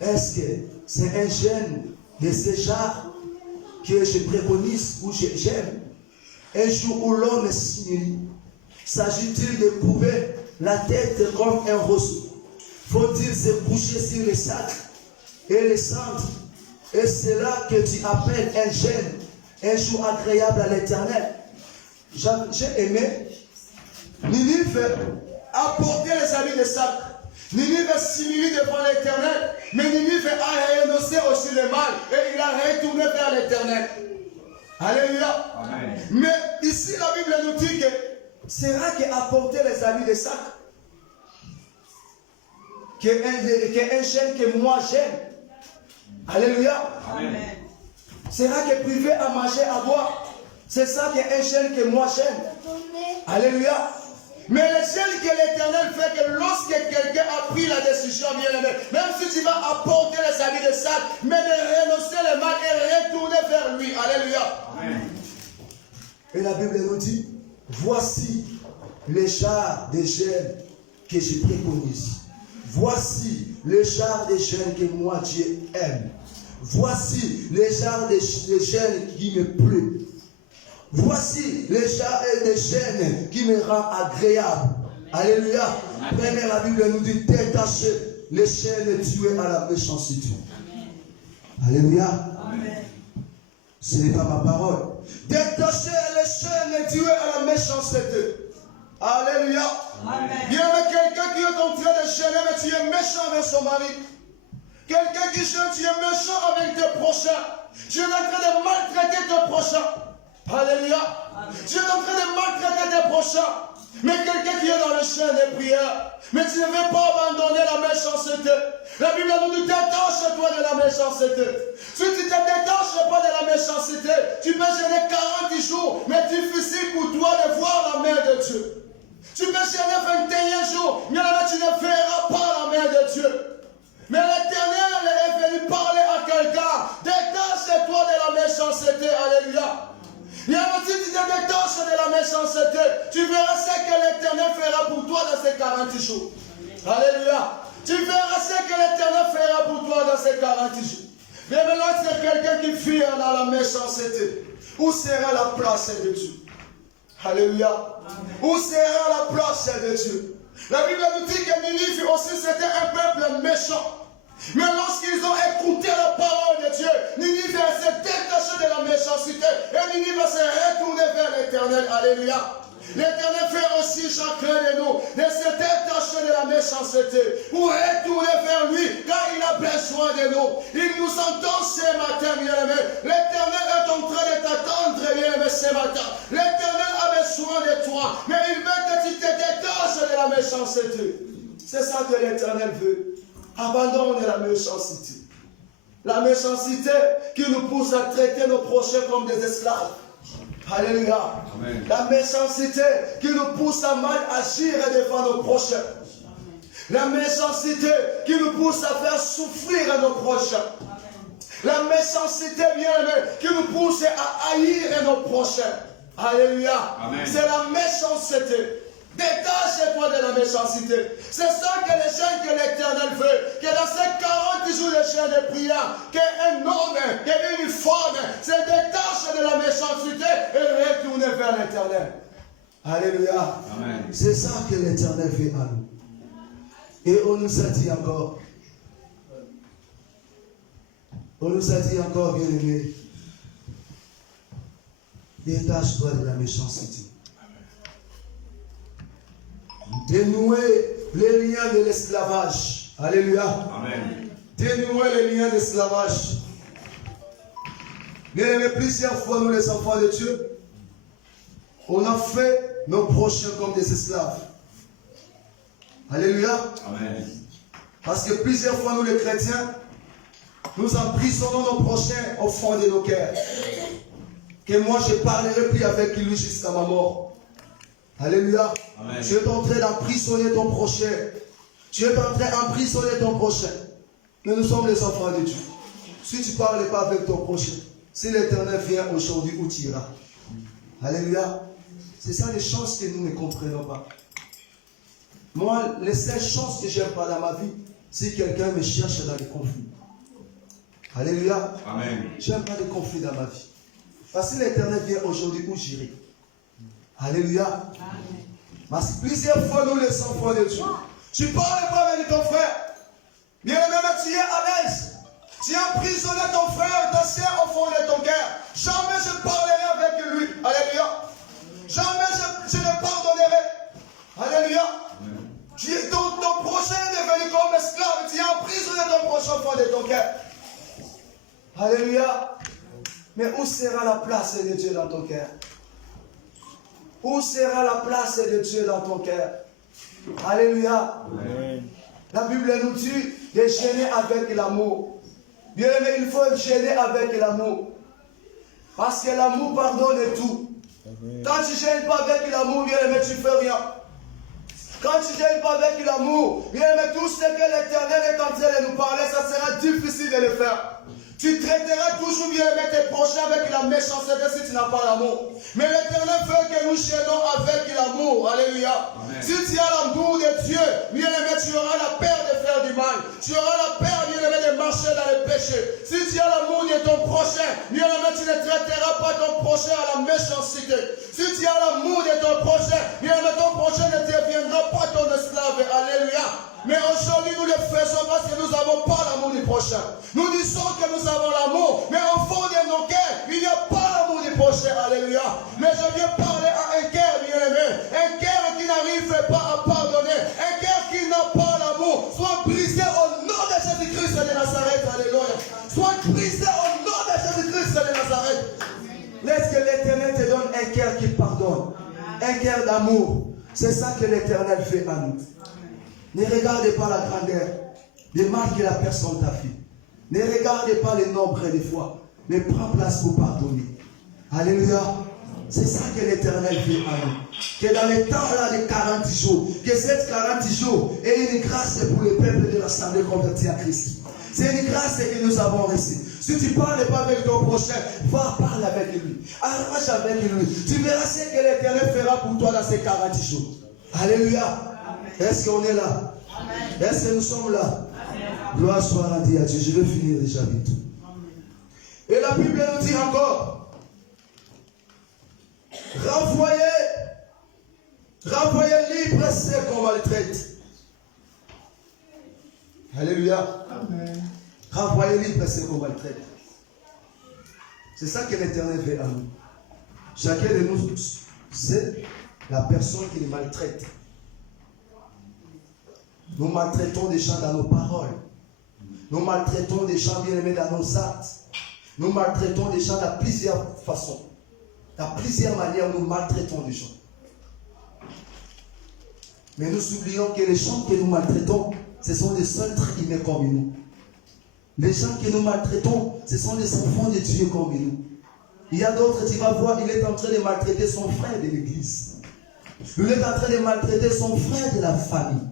Est-ce que c'est un gène de ce genre que je préconise ou j'aime? Un jour où l'homme s'humilie, s'agit-il de couper la tête comme un roseau? Faut-il se coucher sur les sacs et les cendres? Et c'est là que tu appelles un gène, un jour agréable à l'Éternel. J'ai aimé Ninive apporter les habits de sac. Ninive s'humilie devant l'Éternel, mais Ninive a renoncé aussi le mal et il a retourné vers l'Éternel. Alléluia. Amen. Mais ici la Bible nous dit que c'est là qu'apporter les habits de sac, qu'un gène que moi j'aime. Alléluia. Amen. C'est là que priver à manger, à boire. C'est ça qui est un gène que moi j'aime. Alléluia. Mais le gène que l'Éternel fait que lorsque quelqu'un a pris la décision, bien aimé, même si tu vas apporter les habits de sac, mais de renoncer le mal et retourner vers lui. Alléluia. Amen. Et la Bible nous dit, voici les genres de gènes que je préconise. Voici les genres de gènes que moi Dieu aime. Voici les genres de gènes qui me plaisent. Voici les genres de gènes qui me rendent agréable. Alléluia. Prenez la Bible nous dit détacher les chaînes tuées à la méchanceté. Alléluia. Amen. Ce n'est pas ma parole. Détacher les chaînes tuées à la méchanceté. Alléluia. Amen. Bien, mais quelqu'un qui est en train de gêner, mais tu es méchant avec son mari. Quelqu'un qui gêne, tu es méchant avec tes prochains. Tu es en train de maltraiter tes prochains. Alléluia. Amen. Tu es en train de maltraiter tes prochains. Mais quelqu'un qui est dans le champ des prières, mais tu ne veux pas abandonner la méchanceté. La Bible nous dit détache-toi de la méchanceté. Si tu ne te détaches pas de la méchanceté, tu peux gêner 40 jours, mais difficile pour toi de voir la main de Dieu. Tu peux gêner 21 jours, mais là tu ne verras pas la main de Dieu. Mais l'Éternel est venu parler à quelqu'un. Détache-toi de la méchanceté. Alléluia. Et alors, si tu te détaches de la méchanceté, tu verras ce que l'Éternel fera pour toi dans ces 40 jours. Alléluia. Tu verras ce que l'Éternel fera pour toi dans ces 40 jours. Mais maintenant, c'est quelqu'un qui fuit dans la méchanceté. Où sera la place de Dieu? Alléluia. Où sera la place de Dieu? La Bible nous dit que Ninive aussi c'était un peuple méchant. Mais lorsqu'ils ont écouté la parole de Dieu, Ninive s'est détaché de la méchanceté et Ninive s'est retourné vers l'Éternel. Alléluia. L'Éternel fait aussi chacun de nous de se détacher de la méchanceté pour retourner vers lui car il a besoin de nous. Il nous entend ce matin, bien-aimé. L'Éternel est en train de t'attendre, bien-aimé, ce matin. L'Éternel a besoin de toi, mais il veut que tu te détaches de la méchanceté. C'est ça que l'Éternel veut. Abandonne la méchanceté. La méchanceté qui nous pousse à traiter nos prochains comme des esclaves. Alléluia. Amen. La méchanceté qui nous pousse à mal agir devant nos prochains. La méchanceté qui nous pousse à faire souffrir nos prochains. La méchanceté, bien-aimé, qui nous pousse à haïr nos prochains. Alléluia. C'est la méchanceté. Détache-toi de la méchanceté. C'est ça que les gens que l'Éternel veut. Que dans ces 40 jours de chaîne de prière, qu'un homme, qu'une femme se détache de la méchanceté et retourne vers l'Éternel. Alléluia. C'est ça que l'Éternel fait à nous. Et on nous a dit encore, bien-aimé, détache-toi de la méchanceté. Dénouer les liens de l'esclavage. Alléluia. Amen. Dénouer les liens d'esclavage. Bien-aimé, plusieurs fois, nous les enfants de Dieu, on a fait nos prochains comme des esclaves. Alléluia. Amen. Parce que plusieurs fois, nous les chrétiens, nous emprisonnons nos prochains au fond de nos cœurs. Que moi, je ne parlerai plus avec lui jusqu'à ma mort. Alléluia. Amen. Tu es en train d'emprisonner ton prochain. Tu es en train d'emprisonner ton prochain. Mais nous sommes les enfants de Dieu. Si tu ne parles pas avec ton prochain, si l'Éternel vient aujourd'hui, où tu iras? Alléluia. C'est ça les chances que nous ne comprenons pas. Moi, les seules chances que j'aime pas dans ma vie, si quelqu'un me cherche dans les conflits. Alléluia. Amen. J'aime pas les conflits dans ma vie. Parce que l'Éternel vient aujourd'hui, où j'irai? Alléluia. Amen. Parce que plusieurs fois, nous les enfants de Dieu, tu parles pas avec ton frère. Bien aimé, tu es à l'aise. Tu as emprisonné ton frère, ta soeur au fond de ton cœur. Jamais je parlerai avec lui. Alléluia. Jamais je ne pardonnerai. Alléluia. Ton prochain est devenu comme esclave. Tu as emprisonné ton prochain au fond de ton cœur. Alléluia. Mais où sera la place de Dieu dans ton cœur? Où sera la place de Dieu dans ton cœur? Alléluia. Amen. La Bible nous dit de gêner avec l'amour. Bien aimé, il faut gêner avec l'amour. Parce que l'amour pardonne tout. Amen. Quand tu ne gênes pas avec l'amour, bien aimé, tu ne fais rien. Quand tu ne gênes pas avec l'amour, bien aimé, tout ce que l'Éternel est en train de nous parler, ça sera difficile de le faire. Tu traiteras toujours bien aimé tes prochains avec la méchanceté si tu n'as pas l'amour. Mais l'Éternel veut que nous gênons avec l'amour. Alléluia. Amen. Si tu as l'amour de Dieu, bien aimé, tu auras la peur de faire du mal. Tu auras la peur, bien aimé, de marcher dans le péché. Si tu as l'amour de ton prochain, bien aimé, tu ne traiteras pas ton prochain à la méchanceté. Si tu as l'amour de ton prochain, bien aimé, ton prochain ne deviendra pas ton esclave. Alléluia. Mais aujourd'hui, nous le faisons parce que nous n'avons pas l'amour du prochain. Nous disons que nous avons l'amour, mais au fond de nos cœurs, il n'y a pas l'amour du prochain. Alléluia. Mais je viens parler à un cœur bien-aimé, un cœur qui n'arrive pas à pardonner, un cœur qui n'a pas l'amour. Sois brisé au nom de Jésus-Christ de Nazareth. Alléluia. Sois brisé au nom de Jésus-Christ de Nazareth. Laisse que l'Éternel te donne un cœur qui pardonne, un cœur d'amour. C'est ça que l'Éternel fait à nous. Ne regardez pas la grandeur, le mal que la personne t'a fait. Ne regardez pas le nombre des fois, mais prends place pour pardonner. Alléluia. C'est ça que l'Éternel fait à nous. Que dans le temps là de 40 jours, que cette 40 jours est une grâce pour le peuple de l'Assemblée convertie à Christ. C'est une grâce que nous avons reçue. Si tu ne parles pas avec ton prochain, va parler avec lui. Arrange avec lui. Tu verras ce que l'Éternel fera pour toi dans ces 40 jours. Alléluia. Est-ce qu'on est là? Amen. Est-ce que nous sommes là? Amen. Gloire soit rendue à Dieu. Je vais finir déjà vite. Et la Bible nous dit encore, renvoyez libre ceux qu'on maltraite. Alléluia. Amen. Renvoyez libre ceux qu'on maltraite. C'est ça que l'Éternel fait à nous. Chacun de nous, c'est la personne qui les maltraite. Nous maltraitons des gens dans nos paroles. Nous maltraitons des gens bien aimés dans nos actes. Nous maltraitons des gens de plusieurs façons. De plusieurs manières, nous maltraitons des gens. Mais nous oublions que les gens que nous maltraitons, ce sont des seuls humains comme nous. Les gens que nous maltraitons, ce sont des enfants de Dieu comme nous. Il y a d'autres, tu vas voir, il est en train de maltraiter son frère de l'église. Il est en train de maltraiter son frère de la famille.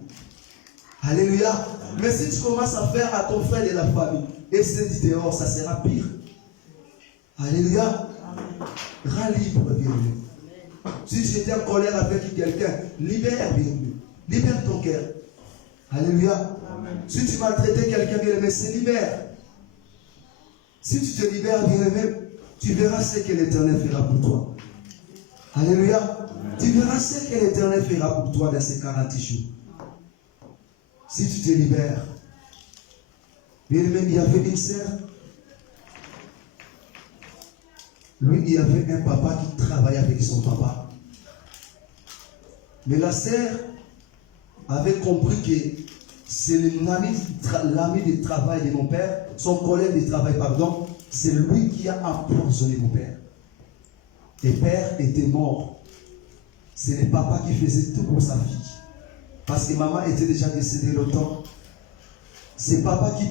Alléluia. Mais si tu commences à faire à ton frère de la famille, et c'est dit dehors, ça sera pire. Alléluia. Rends libre, bien-aimé. Si tu étais en colère avec quelqu'un, libère, bien-aimé. Libère ton cœur. Alléluia. Amen. Si tu maltraitais quelqu'un, bien-aimé, c'est libère. Si tu te libères, bien-aimé, tu verras ce que l'Éternel fera pour toi. Alléluia. Tu verras ce que l'Éternel fera pour toi dans ces 40 jours. Si tu te libères. Bien aimé, il y avait une sœur. Lui, il y avait un papa qui travaillait avec son papa. Mais la sœur avait compris que c'est l'ami de travail de mon père, son collègue de travail, pardon, c'est lui qui a empoisonné mon père. Et père était mort. C'est le papa qui faisait tout pour sa fille. Parce que maman était déjà décédée longtemps. C'est papa qui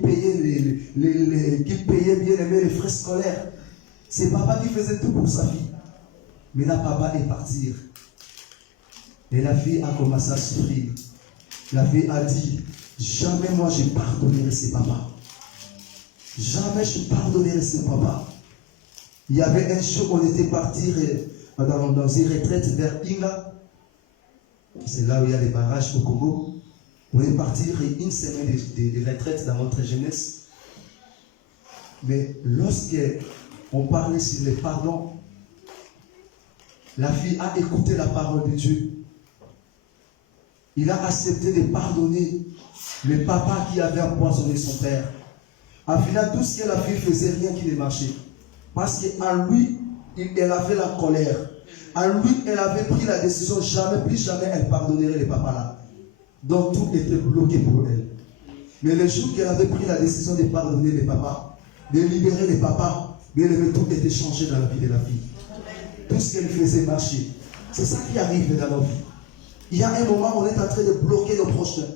payait qui payait bien aimé les frais scolaires. C'est papa qui faisait tout pour sa fille. Mais là, papa est parti. Et la fille a commencé à souffrir. La fille a dit, jamais moi je pardonnerai ce papa. Jamais je pardonnerai ce papa. Il y avait un jour, on était parti dans une retraite vers Inga. C'est là où il y a les barrages au Congo. On est parti une semaine de retraite dans notre jeunesse. Mais lorsque on parlait sur le pardon, la fille a écouté la parole de Dieu. Il a accepté de pardonner le papa qui avait empoisonné son père. En final, tout ce que la fille faisait, rien qui ne marchait. Parce qu'en lui, elle avait la colère. En lui, elle avait pris la décision, plus jamais elle pardonnerait le papa là. Donc tout était bloqué pour elle. Mais le jour qu'elle avait pris la décision de pardonner le papa, de libérer le papa, bien aimé, tout était changé dans la vie de la fille. Tout ce qu'elle faisait marcher. C'est ça qui arrive dans nos vies. Il y a un moment où on est en train de bloquer nos prochains.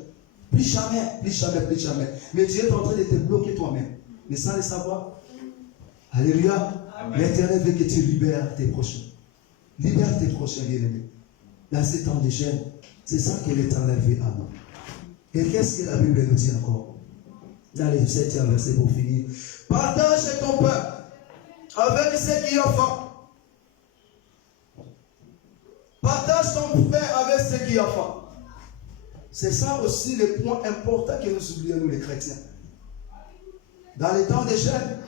Plus jamais, plus jamais, plus jamais. Mais Dieu est en train de te bloquer toi-même. Mais sans le savoir. Alléluia. L'Éternel veut que tu libères tes prochains. Libère tes prochains, bien-aimés. Dans ces temps de jeûne, c'est ça que l'Éternel veut à nous. Et qu'est-ce que la Bible nous dit encore? Dans le 7e verset pour finir. Partage ton pain avec ceux qui ont faim. Partage ton pain avec ceux qui ont faim. C'est ça aussi le point important que nous oublions, nous les chrétiens. Dans les temps de jeûne,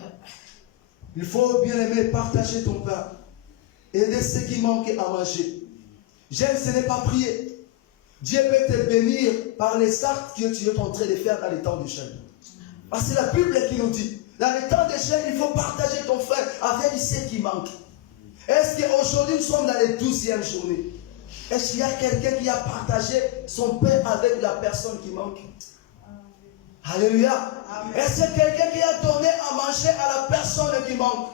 il faut bien aimer partager ton pain. Aider ceux qui manquent à manger. Jeûne, ce n'est pas prier. Dieu peut te bénir par les actes que tu es en train de faire dans les temps de jeûne. Parce que c'est la Bible qui nous dit, dans les temps de jeûne, il faut partager ton frère avec ceux qui manquent. Est-ce qu'aujourd'hui nous sommes dans les 12e journée? Est-ce qu'il y a quelqu'un qui a partagé son pain avec la personne qui manque? Alléluia. Est-ce qu'il y a quelqu'un qui a donné à manger à la personne qui manque?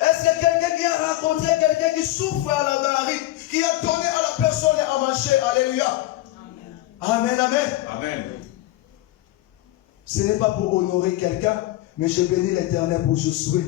Est-ce qu'il y a quelqu'un qui a rencontré quelqu'un qui souffre dans la rue, qui a donné à la personne à manger? Alléluia. Amen, amen. Amen. Ce n'est pas pour honorer quelqu'un, mais je bénis l'Éternel pour Josué.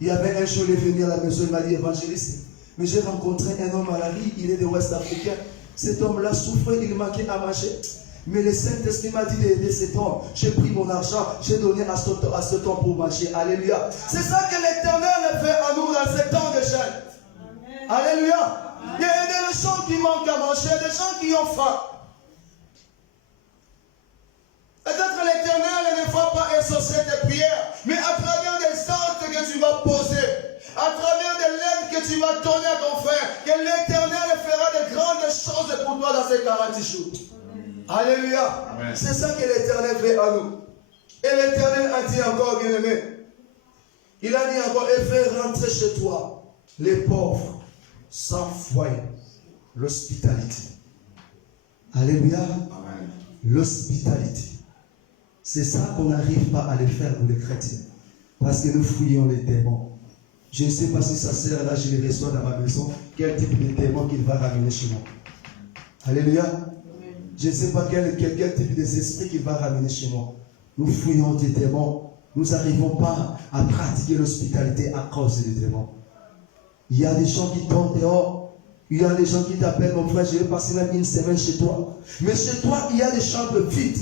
Il y avait un jour, il est venu à la maison, il m'a dit, évangéliste, mais j'ai rencontré un homme à la rue, il est de Ouest africain. Cet homme-là souffrait, il manquait à manger. Mais le Saint-Esprit m'a dit d'aider cet homme. J'ai pris mon argent, j'ai donné à cet homme pour manger. Alléluia. C'est ça que l'Éternel fait à nous dans ces temps de jeûne. Alléluia. Il y a des gens qui manquent à manger, des gens qui ont faim. Peut-être l'Éternel ne va pas exaucer tes prières, mais à travers des actes que tu vas poser, à travers de l'aide que tu vas donner à ton frère, que l'Éternel fera de grandes choses pour toi dans ces 40 jours. Alléluia. C'est ça que l'Éternel fait à nous. Et l'Éternel a dit encore, bien-aimé, il a dit encore, et fais rentrer chez toi les pauvres sans foyer. L'hospitalité. Alléluia. L'hospitalité. C'est ça qu'on n'arrive pas à le faire, nous les chrétiens. Parce que nous fouillons les démons. Je ne sais pas si sa sœur, là, je les reçois dans ma maison, quel type de démon qu'il va ramener chez moi. Alléluia. Je ne sais pas quel type d'esprit qu'il va ramener chez moi. Nous fouillons des démons. Nous n'arrivons pas à pratiquer l'hospitalité à cause des démons. Il y a des gens qui tombent dehors. Il y a des gens qui t'appellent, mon frère, je vais passer même une semaine chez toi. Mais chez toi, il y a des chambres vides.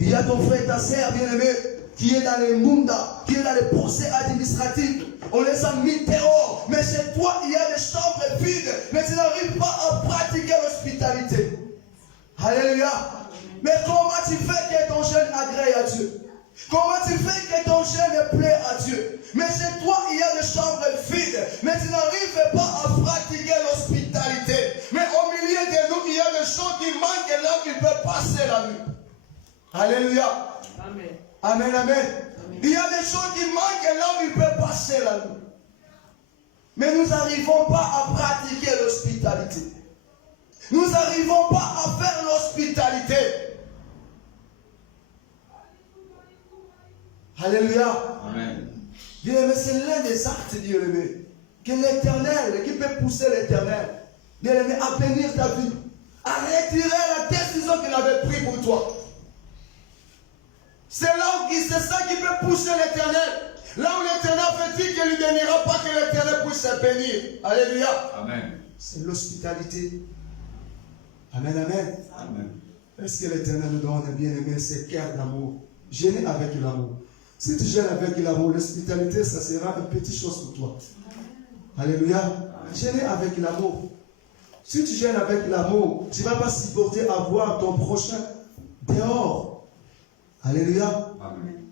Il y a ton frère et ta sœur bien-aimé qui est dans les mundas, qui est dans les procès administratifs. On les a mis dehors. Mais chez toi, il y a des chambres vides. Mais tu n'arrives pas à pratiquer l'hospitalité. Alléluia. Mais comment tu fais que ton jeûne agrée à Dieu? Comment tu fais que ton jeûne plaît à Dieu? Mais chez toi, il y a des chambres vides. Mais tu n'arrives pas Alléluia. Amen. Amen, amen. Il y a des choses qui manquent et l'homme il peut passer la nuit. Mais nous n'arrivons pas à pratiquer l'hospitalité. Nous n'arrivons pas à faire l'hospitalité. Alléluia. Amen. Bien-aimé, c'est l'un des actes, bien-aimé, que l'Éternel, qui peut pousser l'Éternel, bien-aimé, à bénir ta vie, à retirer la décision qu'il avait prise pour toi. C'est là où c'est ça qui peut pousser l'Éternel. Là où l'Éternel fait dire qu'il ne lui bénira pas, que l'Éternel puisse se bénir. Alléluia. Amen. C'est l'hospitalité. Amen, amen. Amen. Est-ce que l'Éternel nous donne, bien-aimé, ces cœurs d'amour? Gêner avec l'amour. Si tu gênes avec l'amour, l'hospitalité, ça sera une petite chose pour toi. Alléluia. Gêner avec l'amour. Si tu gênes avec l'amour, tu ne vas pas supporter à voir ton prochain dehors. Alléluia. Amen.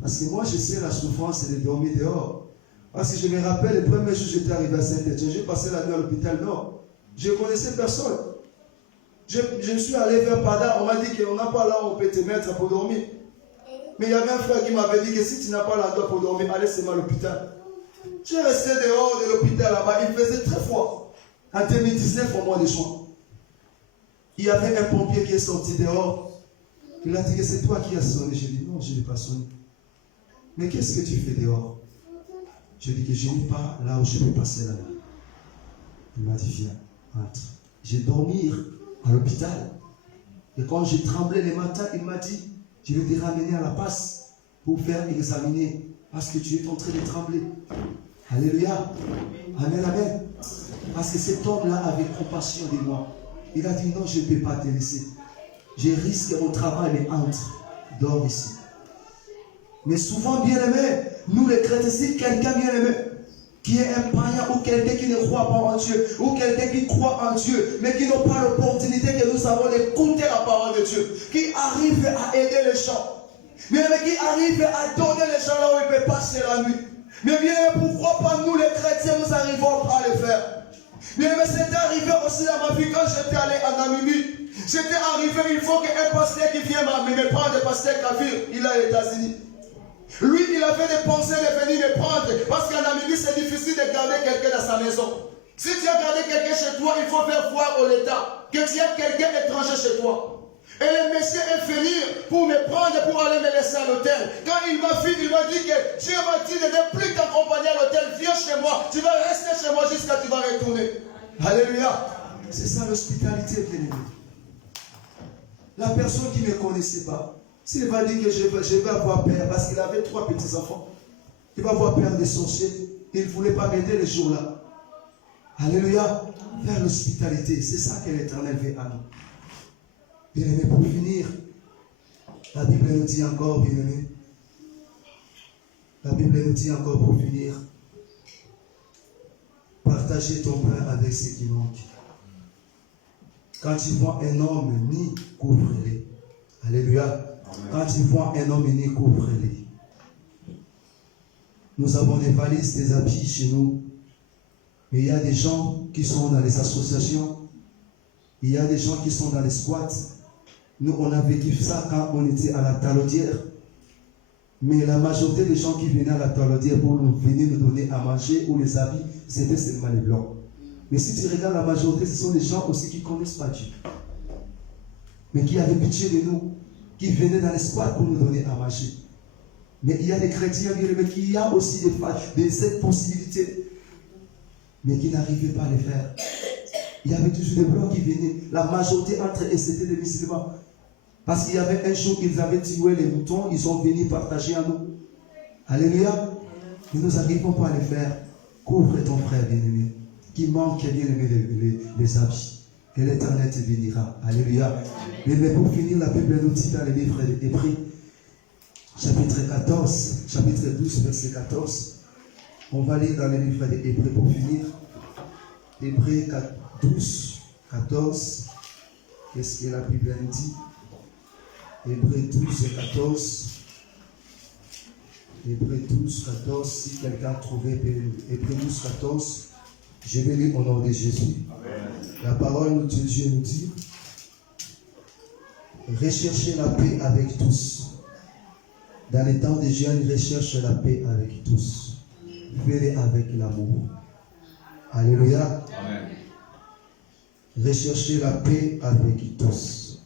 Parce que moi, je sais la souffrance de dormir dehors. Parce que je me rappelle, le premier jour, j'étais arrivé à Saint-Étienne. J'ai passé la nuit à l'hôpital Nord. Je ne connaissais personne. Je suis allé vers Pada. On m'a dit qu'on n'a pas là où on peut te mettre pour dormir. Mais il y avait un frère qui m'avait dit que si tu n'as pas l'endroit pour dormir, allez seulement à l'hôpital. J'ai resté dehors de l'hôpital là-bas. Il faisait très froid. En 2019, au mois de juin. Il y avait un pompier qui est sorti dehors. Il a dit que c'est toi qui as sonné. J'ai dit non, je n'ai pas sonné. Mais qu'est-ce que tu fais dehors? Je dis que je n'ai pas là où je vais passer la nuit. Il m'a dit viens, entre. J'ai dormi à l'hôpital. Et quand j'ai tremblé le matin, il m'a dit je vais te ramener à la passe pour faire examiner parce que tu es en train de trembler. Alléluia. Amen, amen. Parce que cet homme-là avait compassion de moi. Il a dit non, je ne peux pas te laisser. Je risque mon travail, mais entre. Dors ici. Mais souvent, bien aimé, nous les chrétiens, si quelqu'un bien aimé, qui est un païen ou quelqu'un qui ne croit pas en Dieu, ou quelqu'un qui croit en Dieu, mais qui n'a pas l'opportunité que nous avons d'écouter la parole de Dieu, qui arrive à aider les gens, mais qui arrive à donner les gens là où ils peuvent passer la nuit. Mais bien, pourquoi pas nous les chrétiens, nous n'arrivons pas à le faire? Bien, mais c'était arrivé aussi dans ma vie quand j'étais allé en Namibie. J'étais arrivé, il faut qu'un pasteur qui vienne me prendre, le pasteur Kafir, il est aux États-Unis. Lui, il avait des pensées de venir me prendre, parce qu'en Namibie, c'est difficile de garder quelqu'un dans sa maison. Si tu as gardé quelqu'un chez toi, il faut faire voir au l'État que tu as quelqu'un étranger chez toi. Et le monsieur est venu pour me prendre, pour aller me laisser à l'hôtel. Quand il m'a dit que Dieu m'a dit de ne plus t'accompagner à l'hôtel, viens chez moi, tu vas rester chez moi jusqu'à ce que tu vas retourner. Alléluia. C'est ça l'hospitalité, bien-aimé. La personne qui ne me connaissait pas, s'il va dire que je vais avoir peur, parce qu'il avait 3 petits-enfants, il va avoir peur des sorciers, il ne voulait pas m'aider les jours-là. Alléluia. Faire l'hospitalité, c'est ça que l'Éternel veut à nous. Bien-aimé, pour finir, la Bible nous dit encore, bien-aimé, la Bible nous dit encore pour finir, partagez ton pain avec ceux qui manquent. Quand tu vois un homme ni couvre-les. Alléluia. Amen. Quand tu vois un homme ni couvre-les. Nous avons des valises, des habits chez nous. Mais il y a des gens qui sont dans les associations. Il y a des gens qui sont dans les squats. Nous, on a vécu ça quand on était à la Talaudière. Mais la majorité des gens qui venaient à la Talaudière pour venir nous donner à manger ou les habits, c'était seulement les blancs. Mais si tu regardes la majorité, ce sont des gens aussi qui ne connaissent pas Dieu. Mais qui avaient pitié de nous, qui venaient dans les squats pour nous donner à manger. Mais il y a des chrétiens, mais qui y a aussi cette possibilité, mais qui n'arrivaient pas à le faire. Il y avait toujours des blancs qui venaient. La majorité entre eux, c'était des musulmans. Parce qu'il y avait un jour qu'ils avaient tué les moutons, ils sont venus partager à nous. Alléluia. Mais nous n'arrivons pas à le faire. Couvre ton frère bien-aimé, qui manque bien-aimé les habits. Et l'Éternel te bénira. Alléluia. Mais pour finir, la Bible nous dit dans le livre d'Hébreux, chapitre 14, chapitre 12, verset 14. On va lire dans le livre d'Hébreux pour finir. Hébreux 12, 14. Qu'est-ce que la Bible nous dit? Hébreux 12, 14. Hébreux 12, 14. Si quelqu'un trouvait Hébreux 12, 14, je vais lire au nom de Jésus. Amen. La parole de Dieu nous dit, Recherchez la paix avec tous. Dans les temps de jeûne, recherche la paix avec tous. Fais-le avec l'amour. Alléluia. Amen. Recherchez la paix avec tous.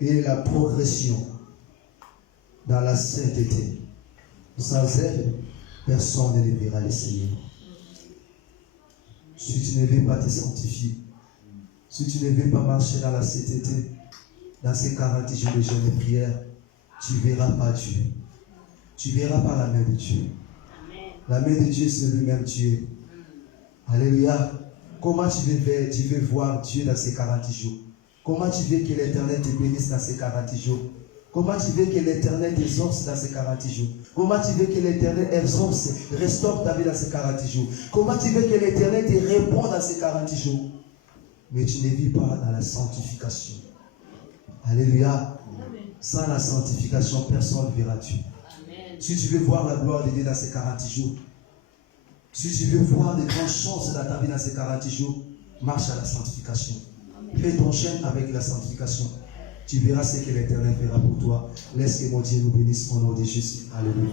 Et la progression dans la sainteté. Sans elle, personne ne verra le Seigneur. Si tu ne veux pas te sanctifier, si tu ne veux pas marcher dans la sainteté, dans ces 40 jours de jeûne et prière, tu ne verras pas Dieu. Tu ne verras pas la main de Dieu. La main de Dieu, c'est lui-même Dieu. Alléluia. Comment tu veux voir Dieu dans ces 40 jours? Comment tu veux que l'Éternel te bénisse dans ces 40 jours? Comment tu veux que l'Éternel t'exauce dans ces 40 jours? Comment tu veux que l'Éternel exauce, restaure ta vie dans ces 40 jours? Comment tu veux que l'Éternel te réponde dans ces 40 jours? Mais tu ne vis pas dans la sanctification. Alléluia. Sans la sanctification, personne ne verra Dieu. Si tu veux voir la gloire de Dieu dans ces 40 jours, si tu veux voir de grandes choses dans ta vie dans ces 40 jours, marche à la sanctification. Fais ton chaîne avec la sanctification. Tu verras ce que l'Éternel fera pour toi. Laisse que mon Dieu nous bénisse au nom de Jésus. Alléluia.